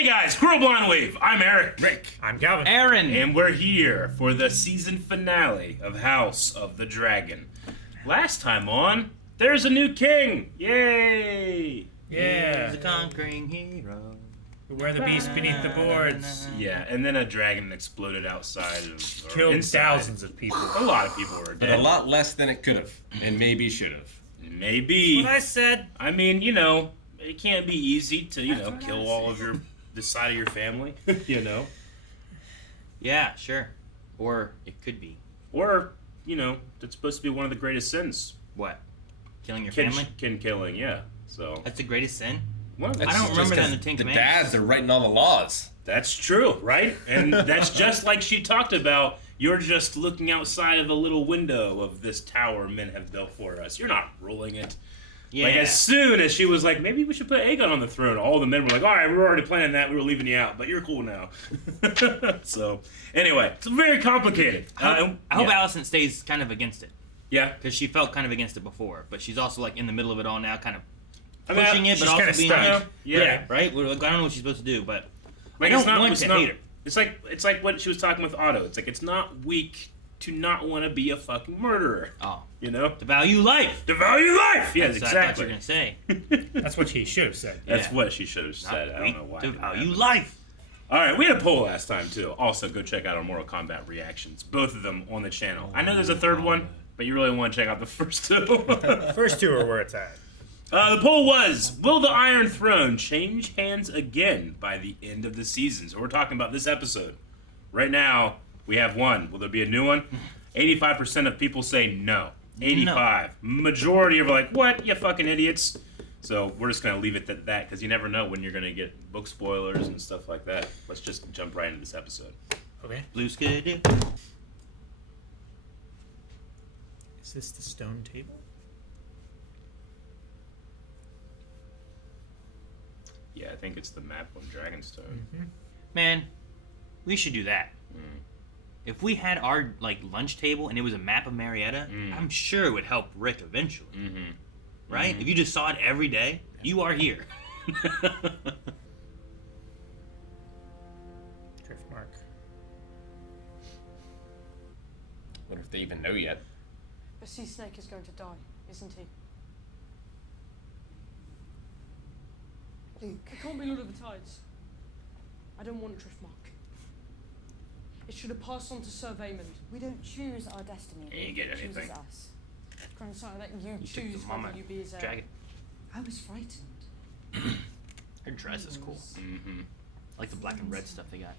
Hey guys, Squirrel Blind Wave. I'm Eric. Rick. I'm Calvin. Aaron. And we're here for the season finale of House of the Dragon. Last time on, there's a new king. Yay! Yeah. He's a conquering hero. We wear the beast beneath the boards. Yeah, and then a dragon exploded outside of... Killed inside. thousands of people. A lot of people were But dead. a lot less than it could have, and maybe should have. Maybe. What I said. I mean, you know, it can't be easy to, you know, kill all of the side of your family, you know? Yeah, sure. Or it could be. Or, you know, it's supposed to be one of the greatest sins. What? Killing your Kin family? killing, yeah. So... That's the greatest sin? Well, I don't remember that in the Ten The Commandments. dads are writing all the laws. That's true, right? And that's just like she talked about. You're just looking outside of the little window of this tower men have built for us. You're not ruling it. Yeah. Like, as soon as she was like, maybe we should put Aegon on the throne, all the men were like, all right, we were already planning that. We were leaving you out, but you're cool now. So, anyway, it's very complicated. I hope yeah. Alicent stays kind of against it. Yeah. Because she felt kind of against it before. But she's also, like, in the middle of it all now, kind of I mean, pushing it, but she's also kinda being stuck. like, Yeah. right? We're like, I don't know what she's supposed to do, but Like, I it's don't not, want it's to not, hate her. It's like what she was talking with Otto. It's like, it's not weak to not want to be a fucking murderer. Oh. You know? To value life. To value life! Yes, That's what I thought you exactly. were going to say. That's what he should have said. That's Yeah. what she should have Not said. I don't weak know why. to it didn't value happen. life. All right, we had a poll last time too. Also, go check out our Mortal Kombat reactions, both of them on the channel. I know there's a third one, but you really want to check out the first two. First two are where it's at. The poll was: will the Iron Throne change hands again by the end of the season? So we're talking about this episode. Right now, we have one. Will there be a new one? 85% of people say no. 85. Majority are like, what? You fucking idiots. So we're just going to leave it at that because you never know when you're going to get book spoilers and stuff like that. Let's just jump right into this episode. Okay. Blue skidoo. Is this the stone table? Yeah, I think it's the map on Dragonstone. Man, we should do that. If we had our like lunch table and it was a map of Marietta, I'm sure it would help Rick eventually. Right? If you just saw it every day, you are here. Drift mark. Wonder if they even know yet. The sea snake is going to die, isn't he? Luke. It can't be Lord of the Tides. I don't want Driftmark. It should have passed on to Sir Vaymond. We don't choose our destiny. You ain't get It chooses anything. us. Grandson, that you You took choose the mama whether you be as a... dragon. I was frightened. Her dress is cool. Mm-hmm. I like the black and red stuff they got.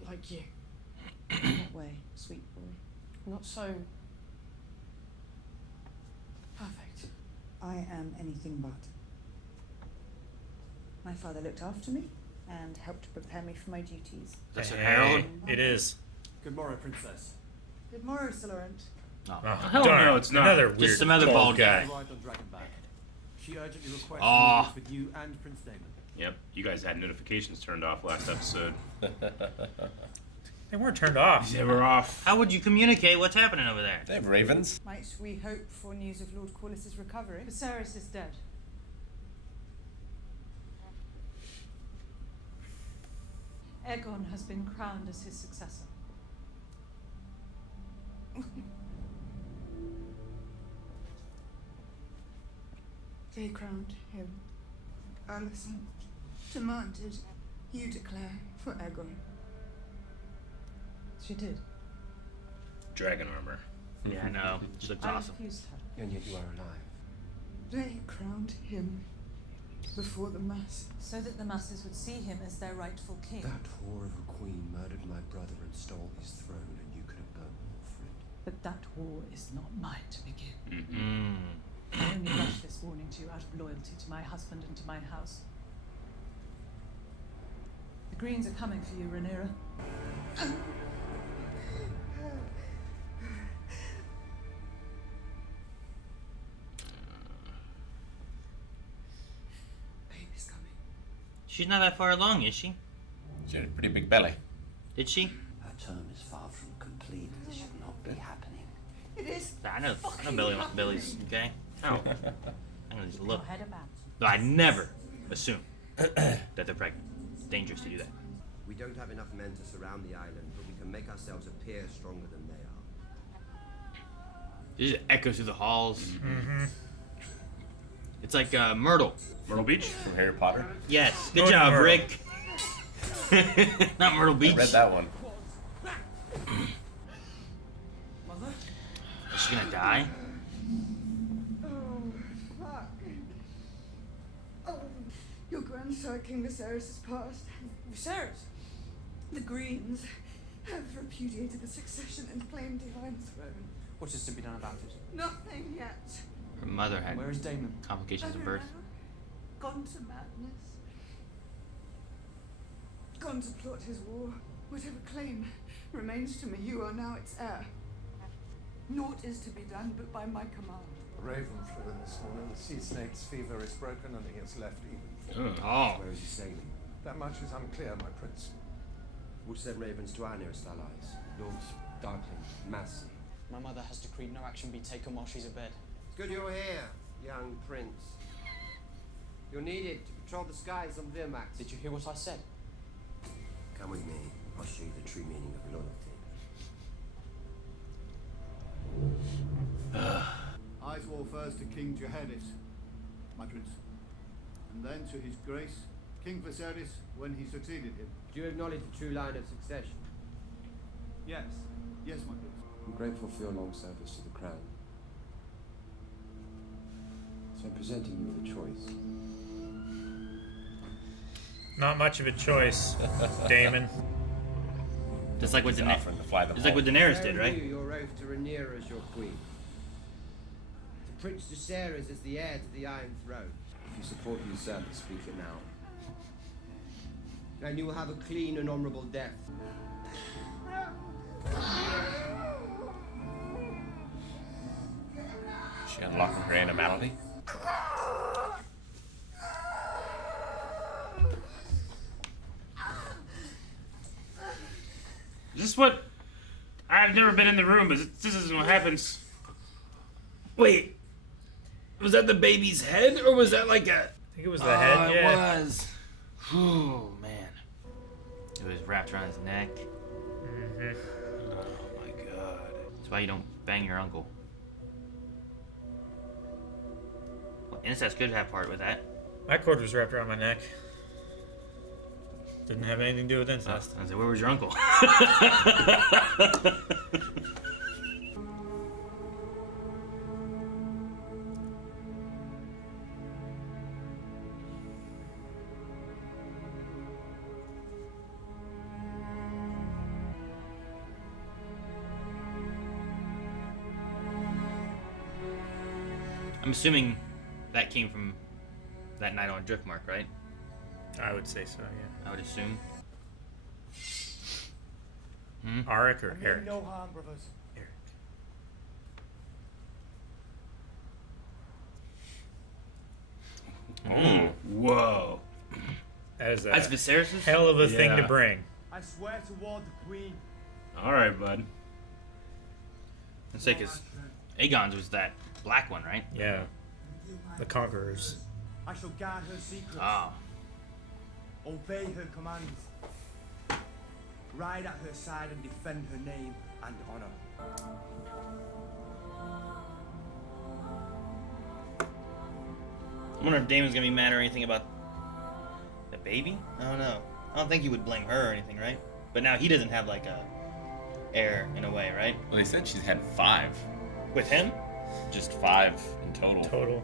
Not like you. In what way, sweet boy? Not so... perfect. I am anything but. My father looked after me and helped prepare me for my duties. That's a Hey, herald. It is. Good morrow, Princess. Good morrow, Sir Laurent. No. Oh, hell darn. no, it's not. Another Just weird some other bald guy. Arrived on Dragonback. She urgently requests Ah. meetings with you and Prince Daemon. Yep, you guys had notifications turned off last episode. They weren't turned off. They were off. How would you communicate what's happening over there? They have ravens. Might we hope for news of Lord Corliss's recovery? Viserys is dead. Aegon has been crowned as his successor. They crowned him. Alicent demanded you declare for Aegon. She did. Dragon armor. Yeah, I know. She looks I awesome. refused her. And yet you are alive. They crowned him before the mass. So that the masses would see him as their rightful king. That whore of a queen murdered my brother and stole his throne, and you could have done more for it. But that war is not mine to begin. Mm-hmm. I only rush this warning to you out of loyalty to my husband and to my house. The Greens are coming for you, Rhaenyra. Baby's coming. She's not that far along, is she? She had a pretty big belly. Did she? Her term is far from complete. This should not be happening. It is. I know Billy's okay. Oh. I'm gonna just look. Your head about. But I never assume that they're pregnant. dangerous to do that. We don't have enough men to surround the island, but we can make ourselves appear stronger than they are. It just echoes through the halls. It's like Myrtle. Myrtle Beach? From Harry Potter. Yes. Good Oh, job, Myrtle. Rick. Not Myrtle Beach. I read that one. Mother? Is she gonna die? Oh, fuck. Oh, your grandsire, King Viserys, has passed. Viserys? The Greens have repudiated the succession and claimed the Iron Throne. What is to be done about it? Nothing yet. Her mother had Where is Damon? complications of birth. Gone to madness. Gone to plot his war. Whatever claim remains to me, you are now its heir. Naught is to be done but by my command. A raven flew in this morning. The sea snake's fever is broken and he has left even. Oh. Where is he sailing? That much is unclear, my prince. We'll send ravens to our nearest allies, Lords Darkling, Massey. My mother has decreed no action be taken while she's abed. It's good you're here, young prince. You're needed to patrol the skies on Virmax. Did you hear what I said? Come with me. I'll show you the true meaning of loyalty. I swore first to King Jehedis, my prince, and then to his grace, King Viserys, when he succeeded him. Do you acknowledge the true line of succession? Yes, yes, my prince. I'm grateful for your long service to the crown. So I'm presenting you with a choice. Not much of a choice, Damon. Just like what He's Daenerys. offering to fly the Just like what Daenerys did, I right? renew your oath to Rhaenyra as your queen. To Prince Viserys as the heir to the Iron Throne. If you support the usurper, speak it now. And you will have a clean and honourable death. She unlocking her animality. Is this what... I've never been in the room, but this isn't what happens. Wait, was that the baby's head, or was that like a... I think it was the head, It yeah. was. Oh, man. It was wrapped around his neck. Mm-hmm. Oh my god. That's why you don't bang your uncle. Well, incest could have part with that. My cord was wrapped around my neck. Didn't have anything to do with incest. I said, where was your uncle? I'm assuming that came from that night on Driftmark, right? I would say so, yeah. I would assume. Arik or Eric? No harm, brothers. Eric. Oh, whoa. That is a That's Viserys'? hell of a thing to Yeah. bring. I swear to ward the queen. Alright, bud. Let's say, because Aegon's was that black one, right? Yeah. The Conquerors. I shall guard her secrets. Oh. Obey her commands. Ride at her side and defend her name and honor. I wonder if Damon's gonna be mad or anything about the baby? I don't know. I don't think he would blame her or anything, right? But now he doesn't have like a heir in a way, right? Well, they said she's had 5. With him? Just 5 in total. Total.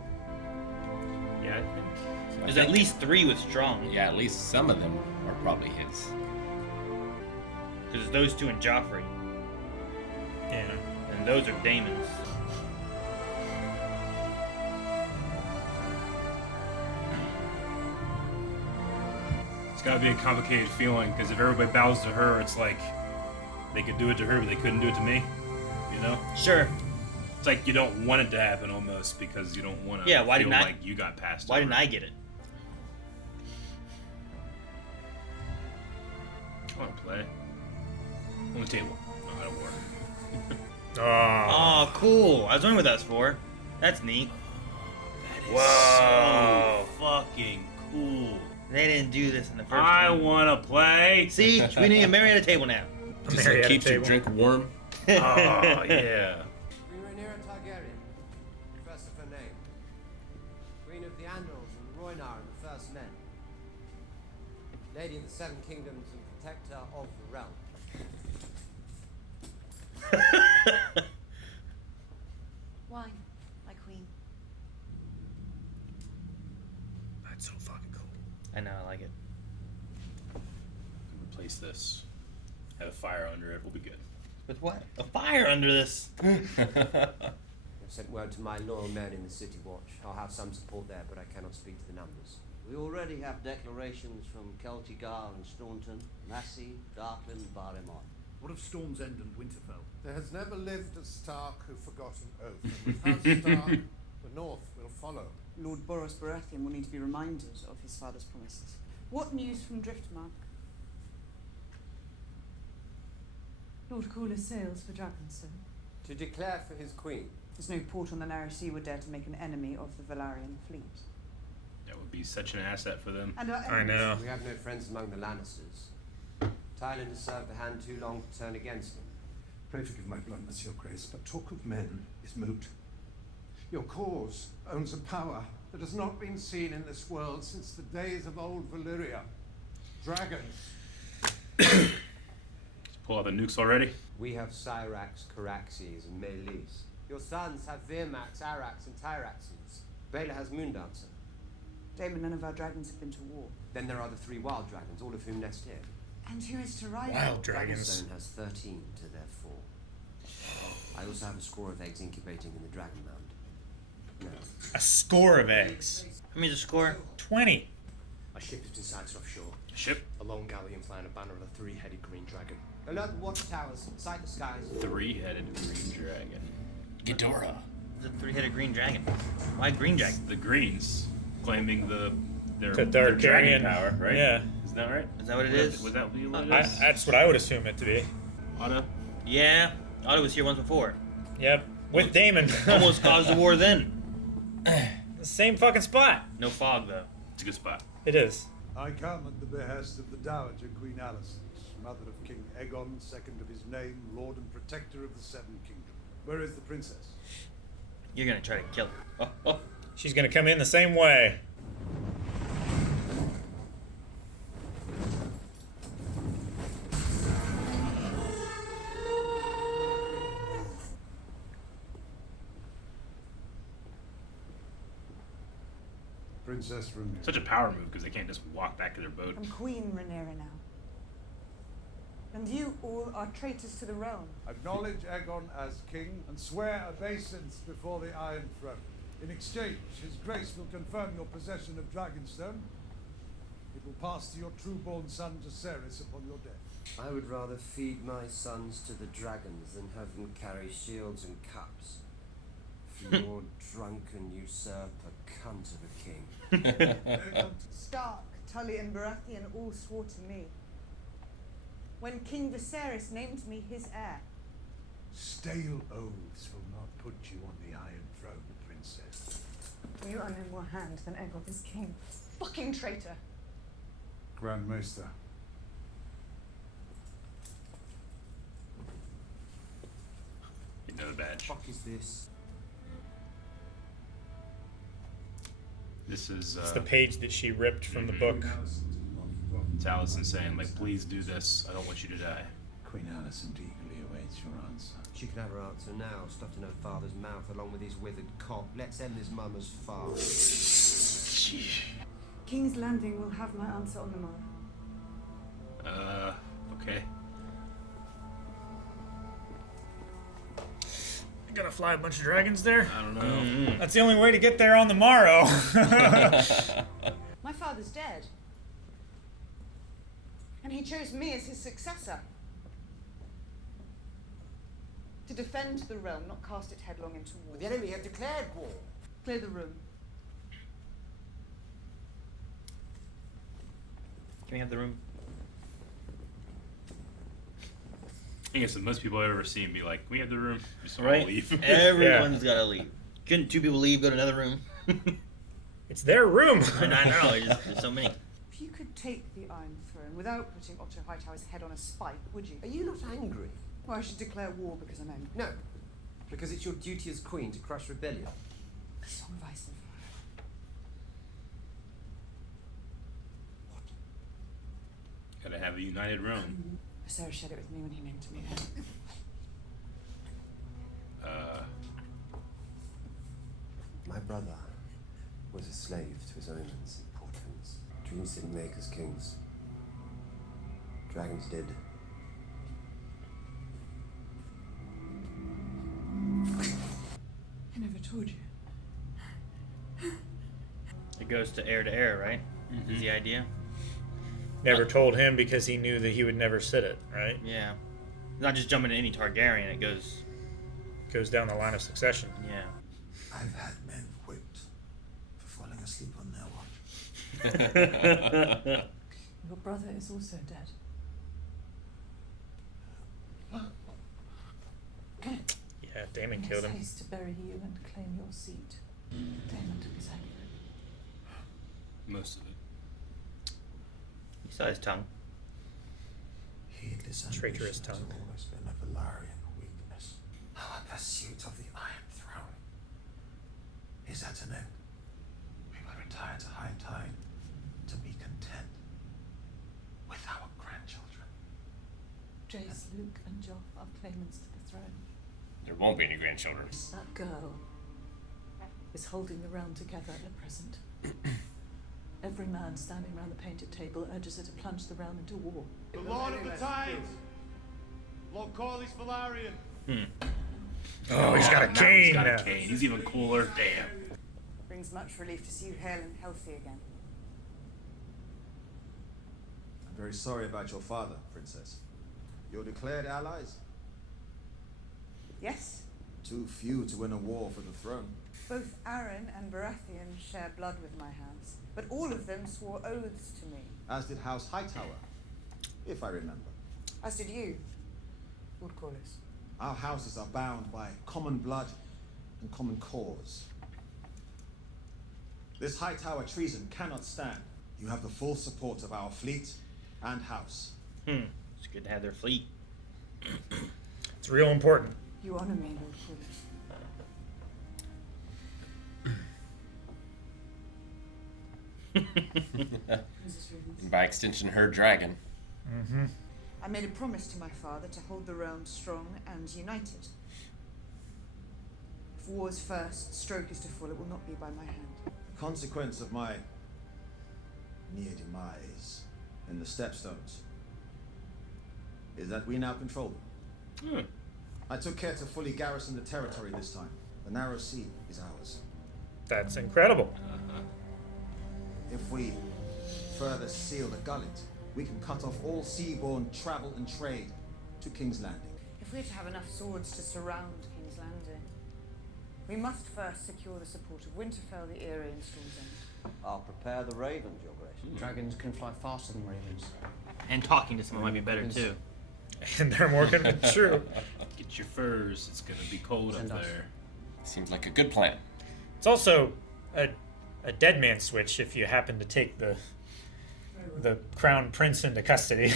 Yeah, I think... So I There's think- at least 3 with Strong. Yeah, at least some of them are probably his. Because it's those 2 and Joffrey. Yeah. And those are Damon's. It's gotta be a complicated feeling, because if everybody bows to her, it's like they could do it to her, but they couldn't do it to me. You know? Sure. It's like you don't want it to happen almost, because you don't want to Yeah, why feel didn't I- like you got passed Why over. didn't I get it? I want to play. On the table. No, that'll work. Oh. Oh, cool. I was wondering what that's for. That's neat. That is Whoa. so fucking cool. They didn't do this in the first I one. want to play. See? We need a Marietta table now. Just so it keeps your drink warm. Oh, yeah. Queen Rhaenyra Targaryen, first of her name. Queen of the Andals and Rhoynar and the First Men. Lady of the Seven Kingdoms and protector of the realm. Wine, my queen. That's so fucking cool. I know, I like it. Replace this. Have a fire under it. We'll be good. With what? A fire under this. I've sent word to my loyal men in the City Watch. I'll have some support there, but I cannot speak to the numbers. We already have declarations from Celtigar and Staunton, Massey, Darkland, and Barrymont. What of Storm's End and Winterfell? There has never lived a Stark who forgot an oath, and with House Stark, the North will follow. Lord Boros Baratheon will need to be reminded of his father's promises. What news from Driftmark? Lord Cooler sails for Dragonstone. To declare for his queen. There's no port on the Narrow Sea would dare to make an enemy of the Valyrian fleet. That would be such an asset for them. And our I know. We have no friends among the Lannisters. Tywin has served the hand too long to turn against them. Pray forgive my bluntness, Your Grace, but talk of men is moot. Your cause owns a power that has not been seen in this world since the days of old Valyria. Dragons. Pull out the nukes already. We have Cyrax, Caraxes, and Melis. Your sons have Virmax, Arax, and Tyraxes. Baela has Moondancer. Daemon, none of our dragons have been to war. Then there are the 3 wild dragons, all of whom nest here. And who is to ride Wild dragons. Dragonstone has 13 to their 4. I also have a score of eggs incubating in the Dragon Mound. No. A score of eggs. How many to score? 20. My ship has been sighted offshore. Ship? A lone galleon flying a banner of a 3-headed green dragon. Alert the watchtowers, sight the skies. 3-headed green dragon. Ghidorah. It's a 3-headed green dragon. Why green dragon? The Greens claiming their Targaryen dragon power, right? Yeah. Isn't that right? Is that what it is? Was that what it is? That's what I would assume it to be. Otto? Yeah. Otto was here once before. Yep. With Daemon. Almost caused a war then. The same fucking spot. No fog, though. It's a good spot. It is. I come at the behest of the Dowager Queen Alicent, mother of King Aegon, second of his name, Lord and Protector of the Seven Kingdoms. Where is the princess? You're gonna try to kill her. Oh, oh. She's gonna come in the same way. Princess Rhaenyra. Such a power move because they can't just walk back to their boat. I'm Queen Rhaenyra now. And you all are traitors to the realm. Acknowledge Aegon as king and swear obeisance before the Iron Throne. In exchange, His Grace will confirm your possession of Dragonstone. It will pass to your true-born son Viserys upon your death. I would rather feed my sons to the dragons than have them carry shields and cups. For your drunken usurper cunt of a king. Stark, Tully, and Baratheon all swore to me. When King Viserys named me his heir. Stale oaths will not put you on the Iron Throne, Princess. You are no more hand than Aegon is king. Fucking traitor. Grand Maester. Another badge. What the fuck is this? This is It's the page that she ripped from the book. it's Alicent saying, like, please do this. I don't want you to die. Queen Alicent eagerly awaits your answer. She can have her answer now, stuffed in her father's mouth along with his withered cock. Let's end this mummer's farce. King's Landing will have my answer on the morrow. Okay. You gonna fly a bunch of dragons there? I don't know. That's the only way to get there on the morrow. My father's dead. And he chose me as his successor. To defend the realm, not cast it headlong into war. The enemy have declared war. Clear the room. Can we have the room? I guess most people I've ever seen be like, can we have the room? Just all Right? leave. Everyone's gotta leave. Couldn't 2 people leave, go to another room? It's their room. I know, there's so many. You could take the Iron Throne without putting Otto Hightower's head on a spike, would you? Are you not angry? Well, I should declare war because I'm angry. No, because it's your duty as queen to crush rebellion. So have I, Sapphire. Gotta have a united Rome. Viserys shared it with me when he named me heir. My brother was a slave to his omens and portents. Dreams didn't make us kings. Dragons did. I never told you. It goes to heir, right? Is the idea? Never told him because he knew that he would never sit it, right? Yeah. Not just jumping to any Targaryen, it goes down the line of succession. Yeah. I've had men whipped for falling asleep on their watch. Your brother is also dead. Yeah, Daemon killed him. Haste to bury you and claim your seat. Daemon took his hand. Most of it. You saw his tongue. Heedless Traitorous ambition tongue. has always been a Velaryon weakness. Our pursuit of the Iron Throne is at an end. We will retire to High Tide to be content with our grandchildren. Jace, Luke, and Joff are claimants to the throne. There won't be any grandchildren. That girl is holding the realm together at present. Every man standing round the painted table urges her to plunge the realm into war. The Lord of the Tides! Lord Corlys Velaryon! Oh, he's got a cane. He's got a cane. He's even cooler. Damn. Brings much relief to see you hale and healthy again. I'm very sorry about your father, Princess. Your declared allies? Yes? Too few to win a war for the throne. Both Arryn and Baratheon share blood with my house, but all of them swore oaths to me. As did House Hightower, if I remember. As did you, Lord Corlys. Our houses are bound by common blood and common cause. This Hightower treason cannot stand. You have the full support of our fleet and house. It's good to have their fleet. It's real important. You honor me, Lord Corlys. And by extension, her dragon. Mm-hmm. I made a promise to my father to hold the realm strong and united. If war's first stroke is to fall, it will not be by my hand. The consequence of my near demise in the Stepstones is that we now control them. I took care to fully garrison the territory this time. The narrow sea is ours. That's incredible. If we further seal the gullet, we can cut off all seaborne travel and trade to King's Landing. If we're to have enough swords to surround King's Landing, we must first secure the support of Winterfell, the Eyrie, and Storm's End. I'll prepare the ravens, Your Grace. Dragons can fly faster than ravens. And talking to someone might be better too. And they're more gonna be true. Get your furs. It's gonna be cold up there. Seems like a good plan. It's also a dead man switch if you happen to take the crown prince into custody.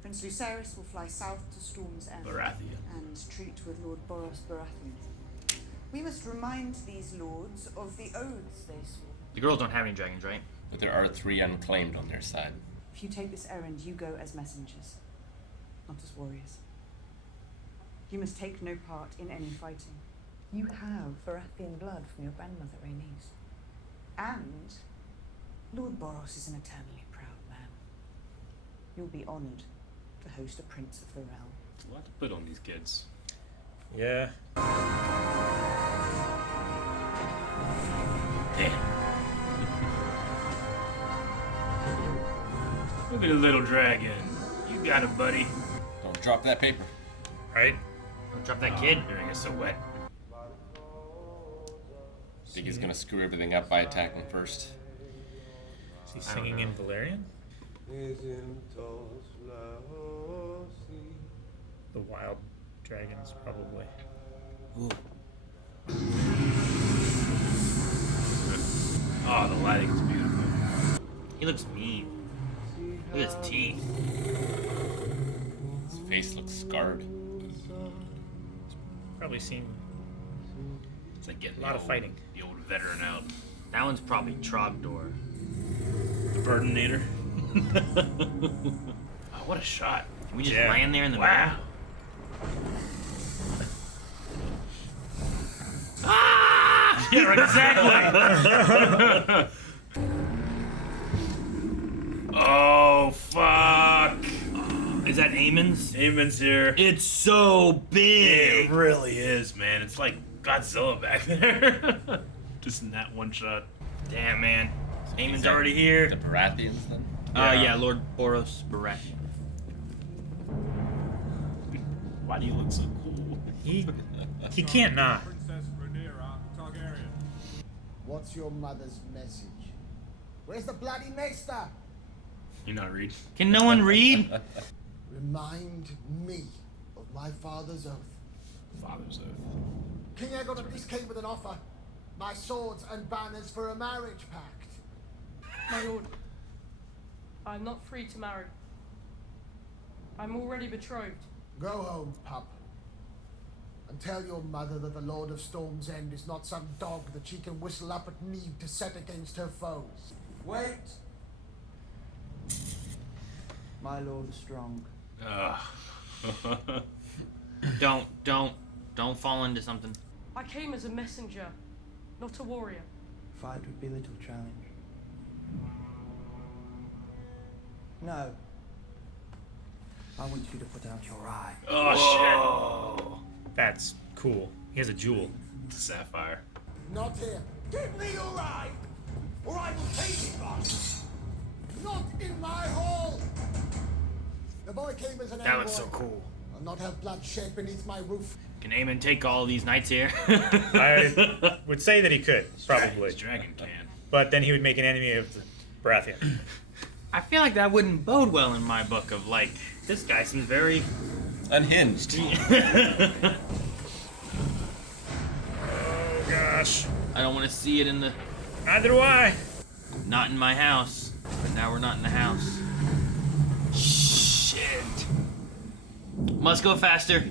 Prince Lucerys will fly south to Storm's End Baratheon. and treat with Lord Boros Baratheon. We must remind these lords of the oaths they swore. The girls don't have any dragons, right? But there are 3 unclaimed on their side. If you take this errand, you go as messengers, not as warriors. You must take no part in any fighting. You have Baratheon blood from your grandmother, Rhaenys. And Lord Boros is an eternally proud man. You'll be honoured to host a prince of the realm. A lot to put on these kids. Yeah. Damn. Look at the little dragon. You got it, buddy. Don't drop that paper. Right? Don't drop that kid. You're gonna get so wet. Think he's gonna screw everything up by attacking first. Is he singing in Valerian? The wild dragons, probably. Ooh. Oh, the lighting is beautiful. He looks mean. Look at his teeth. His face looks scarred. Probably seen It's like getting a lot of fighting. The old veteran out. That one's probably Trogdor. The Burdinator. Oh, what a shot. Can we just land there in the middle? Ah! Yeah, right, exactly. Oh, fuck. Is that Aemon's? Aemon's here. It's so big. It really is, man. It's like Godzilla back there. Just in that one shot. Damn, man. Aemon's that already here. The Baratheons, then? Yeah, Lord Boros Baratheon. Why do you look so cool? He can't not. What's your mother's message? Where's the bloody Maester? You not read? Can no one read? Remind me of my father's oath. Father's oath. King Aegon at least came with an offer. My swords and banners for a marriage pact. My lord, I'm not free to marry. I'm already betrothed. Go home, pup. And tell your mother that the Lord of Storm's End is not some dog that she can whistle up at need to set against her foes. Wait! My lord strong. Don't fall into something. I came as a messenger, not a warrior. Fight would be little challenge. No. I want you to put out your eye. Oh, shit. That's cool. He has a jewel. It's a sapphire. Not here. Give me your eye, or I will take it back. Not in my hall. The boy came as an That envoy. looks so cool. I'll not have blood shed beneath my roof. Can Aemon take all these knights here? I would say that he could, probably. Dragon can. But then he would make an enemy of the Baratheon. I feel like that wouldn't bode well in my book of, like, this guy seems very... unhinged. Oh, gosh. I don't want to see it in the... Neither do I. Not in my house. But now we're not in the house. Shit. Must go faster.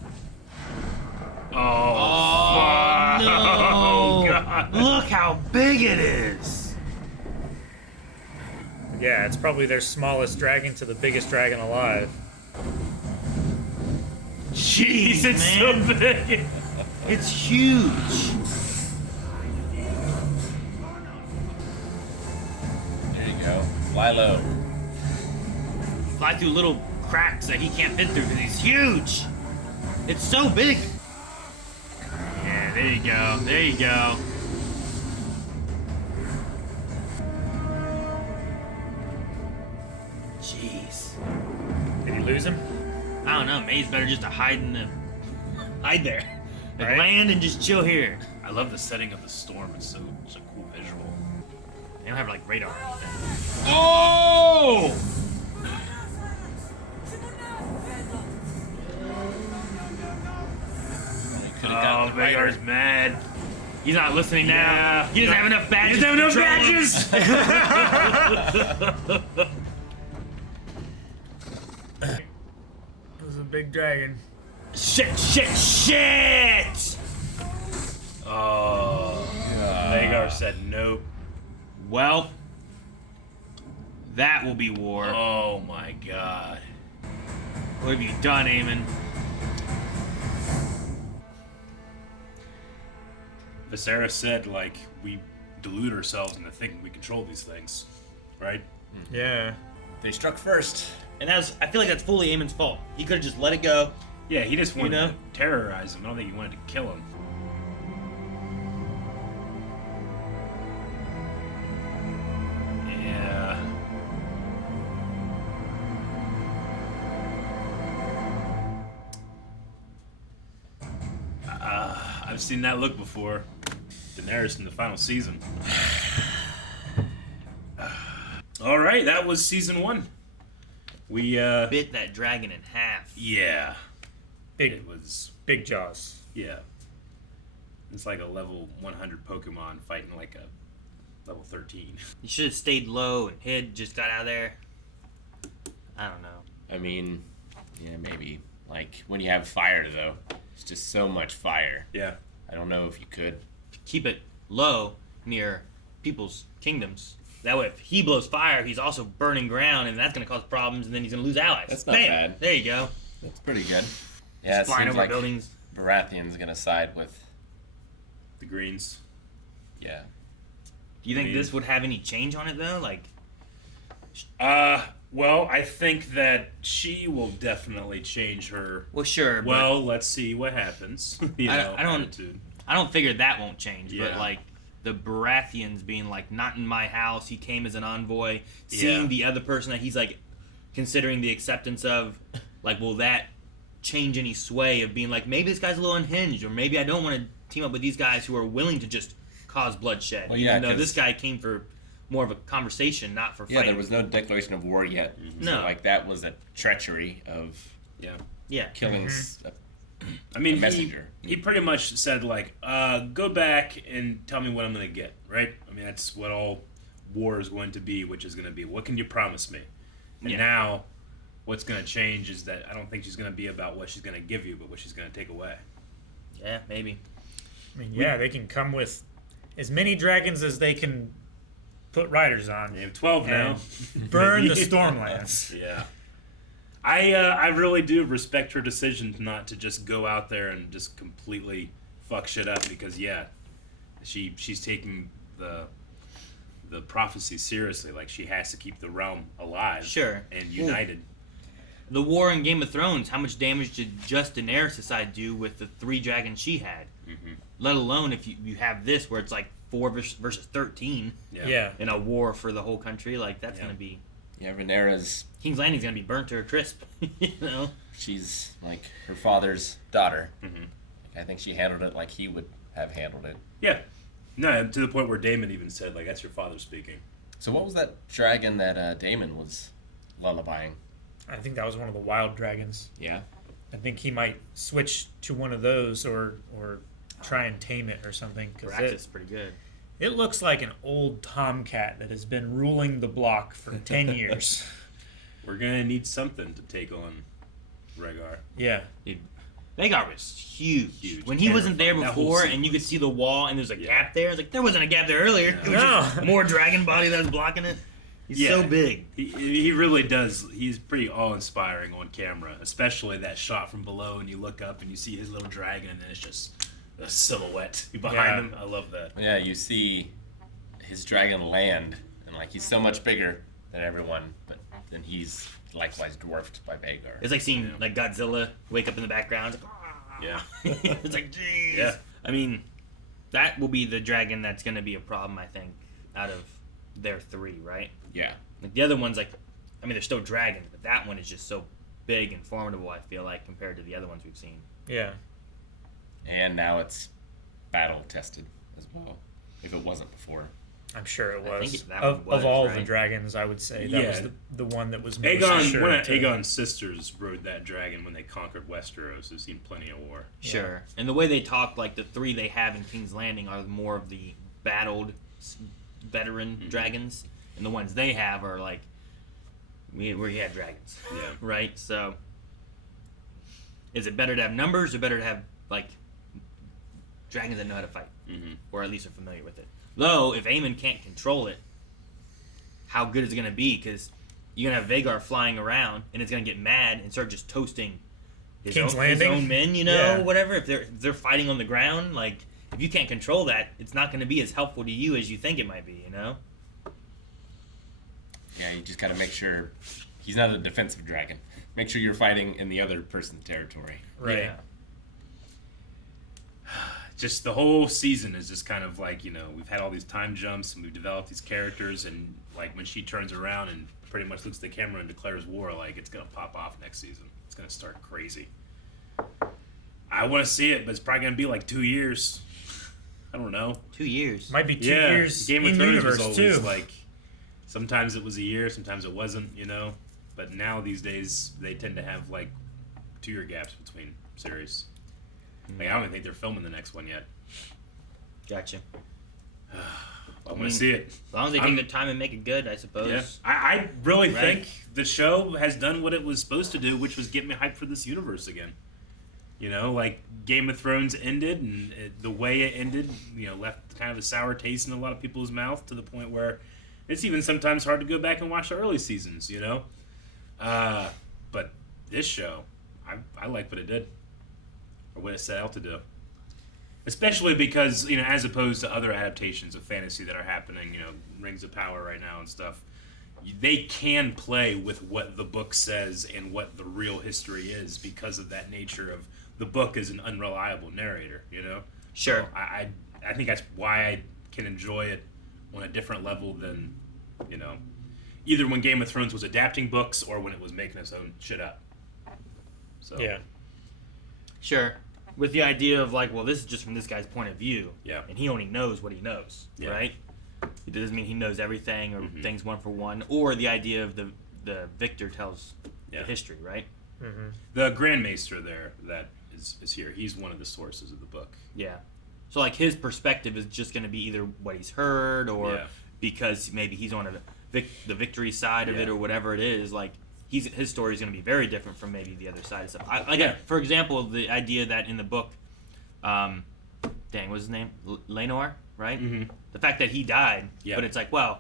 Oh, no. Oh, God. Look how big it is. Yeah, it's probably their smallest dragon to the biggest dragon alive. Jeez, it's so big. It's huge. There you go. Fly low. Fly through little cracks that he can't fit through because he's huge. It's so big. Yeah, there you go. There you go. Jeez. Did he lose him? I don't know. May's better just to hide there. Like Right. land and just chill here. I love the setting of the storm. It's so cool visual. They don't have like radar or anything. Oh! Oh, Vhagar's mad. He's not listening now. He doesn't have enough badges. He doesn't have enough badges! It was a big dragon. Shit! Oh. Vhagar said nope. Well, that will be war. Oh my god. What have you done, Aemon? Viserys said, like, we delude ourselves into thinking we control these things, right? Yeah. They struck first. And I feel like that's fully Aemon's fault. He could have just let it go. Yeah, he just wanted know? to terrorize him. I don't think he wanted to kill him. Yeah. I've seen that look before. Daenerys in the final season. All right, that was season 1. We bit that dragon in half. Yeah. Big. It was big jaws. Yeah. It's like a level 100 Pokemon fighting like a level 13. You should have stayed low and hid, just got out of there. I don't know. I mean, yeah, maybe. Like, when you have fire, though, it's just so much fire. Yeah. I don't know if you could. Keep it low near people's kingdoms. That way, if he blows fire, he's also burning ground, and that's going to cause problems, and then he's going to lose allies. That's not Bam! bad. There you go. That's pretty good. Yeah, it flying seems over like buildings. Baratheon's going to side with the Greens. Yeah. Do you think this would have any change on it, though? Like, well, I think that she will definitely change her. Well, sure. Well, let's see what happens. I don't figure that won't change. Yeah. But like the Baratheons being like, not in my house. He came as an envoy. Seeing the other person that he's like considering the acceptance of, like, will that change any sway of being like, maybe this guy's a little unhinged, or maybe I don't want to team up with these guys who are willing to just cause bloodshed. Well, yeah, even though this guy came for more of a conversation, not for fighting. Yeah, there was no declaration of war yet. No. So, like, that was a treachery of killing I mean, a messenger. He pretty much said, like, go back and tell me what I'm going to get, right? I mean, that's what all war is going to be, which is going to be, what can you promise me? And now, what's going to change is that I don't think she's going to be about what she's going to give you, but what she's going to take away. Yeah, maybe. I mean, yeah, they can come with as many dragons as they can put riders on. They have 12 now. Burn the Stormlands. Yeah. I really do respect her decision not to just go out there and just completely fuck shit up because she's taking the prophecy seriously. Like, she has to keep the realm alive, Sure, and united. The war in Game of Thrones, how much damage did just Daenerys' side do with the 3 dragons she had? Mm-hmm. Let alone if you have this where it's like 4 versus 13 in a war for the whole country. Like, that's going to be... Yeah, Rhaenyra's... King's Landing's going to be burnt to her crisp, you know? She's, like, her father's daughter. Mm-hmm. I think she handled it like he would have handled it. Yeah. No, to the point where Daemon even said, like, that's your father speaking. So what was that dragon that Daemon was lullabying? I think that was one of the wild dragons. Yeah. I think he might switch to one of those or try and tame it or something. It's pretty good. It looks like an old tomcat that has been ruling the block for 10 years. We're going to need something to take on Rhaegar. Yeah. Dude, Vhagar was huge. When he wasn't there before and you could see the wall and there's a gap there, it's like, there wasn't a gap there earlier. It was just more dragon body that was blocking it. He's so big. He really does. He's pretty awe-inspiring on camera, especially that shot from below and you look up and you see his little dragon and then it's just a silhouette behind him. I love that. Yeah, you see his dragon land and, like, he's so much bigger than everyone, but then he's likewise dwarfed by Vhagar. It's like seeing like Godzilla wake up in the background. It's like, it's like, jeez. Yeah. I mean, that will be the dragon that's going to be a problem, I think, out of their 3, right? Yeah. Like the other one's like, I mean, they're still dragons, but that one is just so big and formidable, I feel like, compared to the other ones we've seen. Yeah. And now it's battle tested as well, if it wasn't before. I'm sure it was. I think of all the dragons, I would say that was the one that was most sure. One of Aegon's sisters rode that dragon when they conquered Westeros. Who's seen plenty of war. Sure. And the way they talk, like the 3 they have in King's Landing are more of the battled veteran dragons, and the ones they have are like we had dragons. Yeah. Right. So, is it better to have numbers or better to have like dragons that know how to fight, or at least are familiar with it? Though, if Aemon can't control it, how good is it going to be? Because you're going to have Vhagar flying around, and it's going to get mad and start just toasting his own men, you know, whatever. If they're fighting on the ground, like, if you can't control that, it's not going to be as helpful to you as you think it might be, you know? Yeah, you just got to make sure he's not a defensive dragon. Make sure you're fighting in the other person's territory. Right. Yeah. Just the whole season is just kind of like, you know, we've had all these time jumps and we've developed these characters, and like when she turns around and pretty much looks at the camera and declares war, like it's gonna pop off next season. It's gonna start crazy. I want to see it, but it's probably gonna be like 2 years. I don't know. 2 years. Might be 2 years. Game of in Thrones universe was always too. like sometimes it was a year, sometimes it wasn't, you know. But now these days they tend to have like 2-year gaps between series. Like, I don't even think they're filming the next one yet. Gotcha. I want to see it. As long as they take their time and make it good, I suppose. Yeah. I really Right? think the show has done what it was supposed to do, which was get me hyped for this universe again. You know, like Game of Thrones ended, and the way it ended, you know, left kind of a sour taste in a lot of people's mouth to the point where it's even sometimes hard to go back and watch the early seasons, you know? But this show, I like what it did, or what it set out to do. Especially because, you know, as opposed to other adaptations of fantasy that are happening, you know, Rings of Power right now and stuff, they can play with what the book says and what the real history is because of that nature of the book is an unreliable narrator, you know? Sure. So I think that's why I can enjoy it on a different level than, you know, either when Game of Thrones was adapting books or when it was making its own shit up. So Yeah. Sure. With the idea of like, well, this is just from this guy's point of view. Yeah. And he only knows what he knows, Yeah. right? It doesn't mean he knows everything or things one for one. Or the idea of the victor tells the history, right? Mm-hmm. The Grand Maester there that is here, he's one of the sources of the book. Yeah. So like his perspective is just going to be either what he's heard or Yeah. because maybe he's on the victory side of it Yeah. or whatever it is. Like his story is going to be very different from maybe the other side of stuff. For example, the idea that in the book, what's his name? Lenore, right? Mm-hmm. The fact that he died, but it's like, well,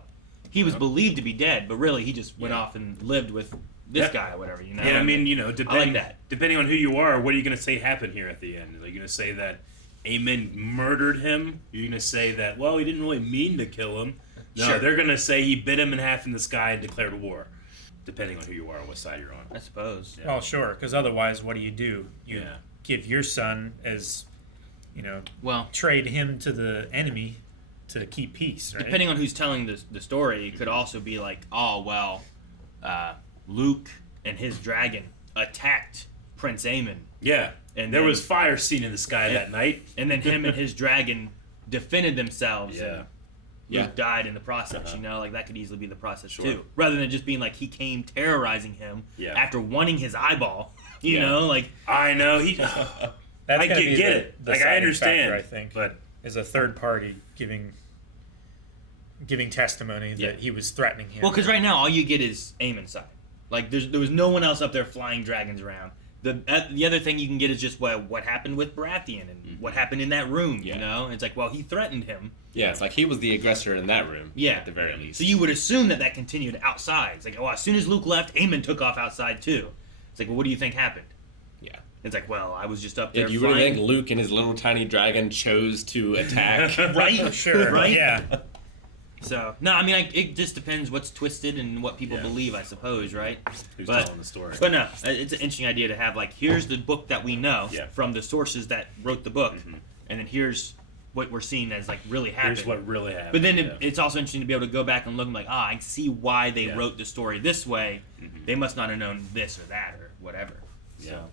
he was believed to be dead, but really he just went off and lived with this guy or whatever, you know? Yeah, I mean, you know, I like that. Depending on who you are, what are you going to say happened here at the end? Are you going to say that Aemon murdered him? You're going to say that, well, he didn't really mean to kill him. No, Sure. they're going to say he bit him in half in the sky and declared war, depending on who you are and what side you're on. I suppose. Well, sure, because otherwise, what do? You Yeah. give your son as, you know, well, trade him to the enemy to keep peace, right? Depending on who's telling the story, it could also be like, oh, well, Luke and his dragon attacked Prince Aemon. Yeah, and there then- was fire seen in the sky that night. And then him and his dragon defended themselves. Yeah. And Yeah. Luke died in the process, you know? Like, that could easily be the process, Sure. too. Rather than just being like, he came terrorizing him Yeah. after wanting his eyeball, you Yeah. know? Like, I know, he... That's I gotta be get it. the Like, I deciding understand, factor, I think, but... is a third party giving testimony that he was threatening him. well, because right now, all you get is Aemon's side. Like, there was no one else up there flying dragons around. The other thing you can get is just what happened with Baratheon and what happened in that room, you know? It's like, well, he threatened him. Yeah, it's like he was the aggressor in that room. Yeah. At the very least. So you would assume that continued outside. It's like, oh, as soon as Luke left, Aemon took off outside too. It's like, well, what do you think happened? Yeah. It's like, well, I was just up Yeah, there do you flying. really think Luke and his little tiny dragon chose to attack? Right? Sure. Right? Yeah. So, no, I mean, it just depends what's twisted and what people believe, I suppose, right? Who's telling the story. But no, it's an interesting idea to have, like, here's the book that we know Yeah. from the sources that wrote the book, and then here's what we're seeing as, like, really happened. Here's what really happened. But then yeah. it's also interesting to be able to go back and look and like, I see why they wrote the story this way. They must not have known this or that or whatever. Yeah. So,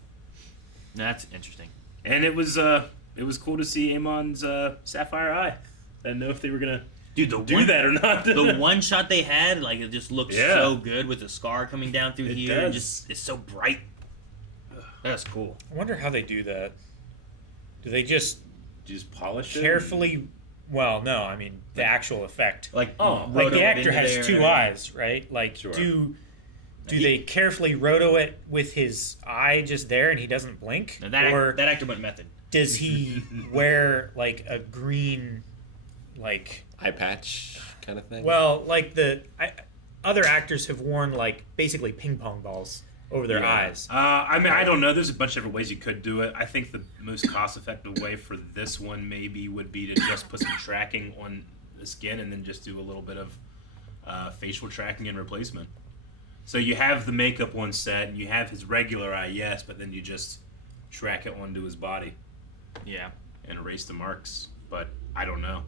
that's interesting. And it was cool to see Aemon's Sapphire Eye. I didn't know if they were going to do that or not. The one shot they had, like, it just looks Yeah. so good with the scar coming down through It here. And does. just it's so bright. That's cool. I wonder how they do that. Do they just polish it? carefully? Well, no. I mean, the actual effect. Like, like the actor has two eyes, right? Like, Sure. do they carefully roto it with his eye just there and he doesn't blink? Now that or that actor went method. does he wear like a green, like Eye patch kind of thing? well, like other actors have worn like basically ping pong balls over their eyes. I mean, I don't know. There's a bunch of different ways you could do it. I think the most cost-effective way for this one maybe would be to just put some tracking on the skin and then just do a little bit of facial tracking and replacement. So you have the makeup on set, and you have his regular eye, yes, but then you just track it onto his body. Yeah. And erase the marks. But I don't know.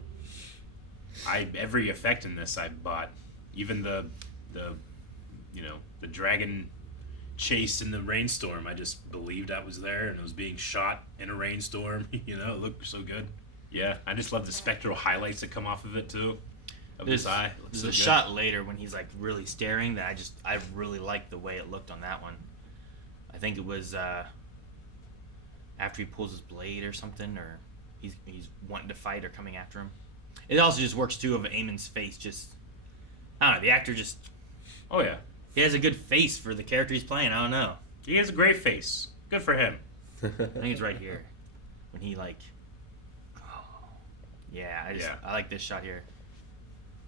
Every effect in this I bought, even the dragon chase in the rainstorm. I just believed I was there and I was being shot in a rainstorm. It looked so good. Yeah, I just love the spectral highlights that come off of it too. Of his eye. It looks There's so a good. shot later when he's like really staring that I really liked the way it looked on that one. I think it was after he pulls his blade or something, or he's wanting to fight or coming after him. It also just works too of Aemon's face. Just I don't know. The actor just. Oh yeah. He has a good face for the character he's playing. I don't know. He has a great face. Good for him. I think it's right here when he like. Yeah, I like this shot here.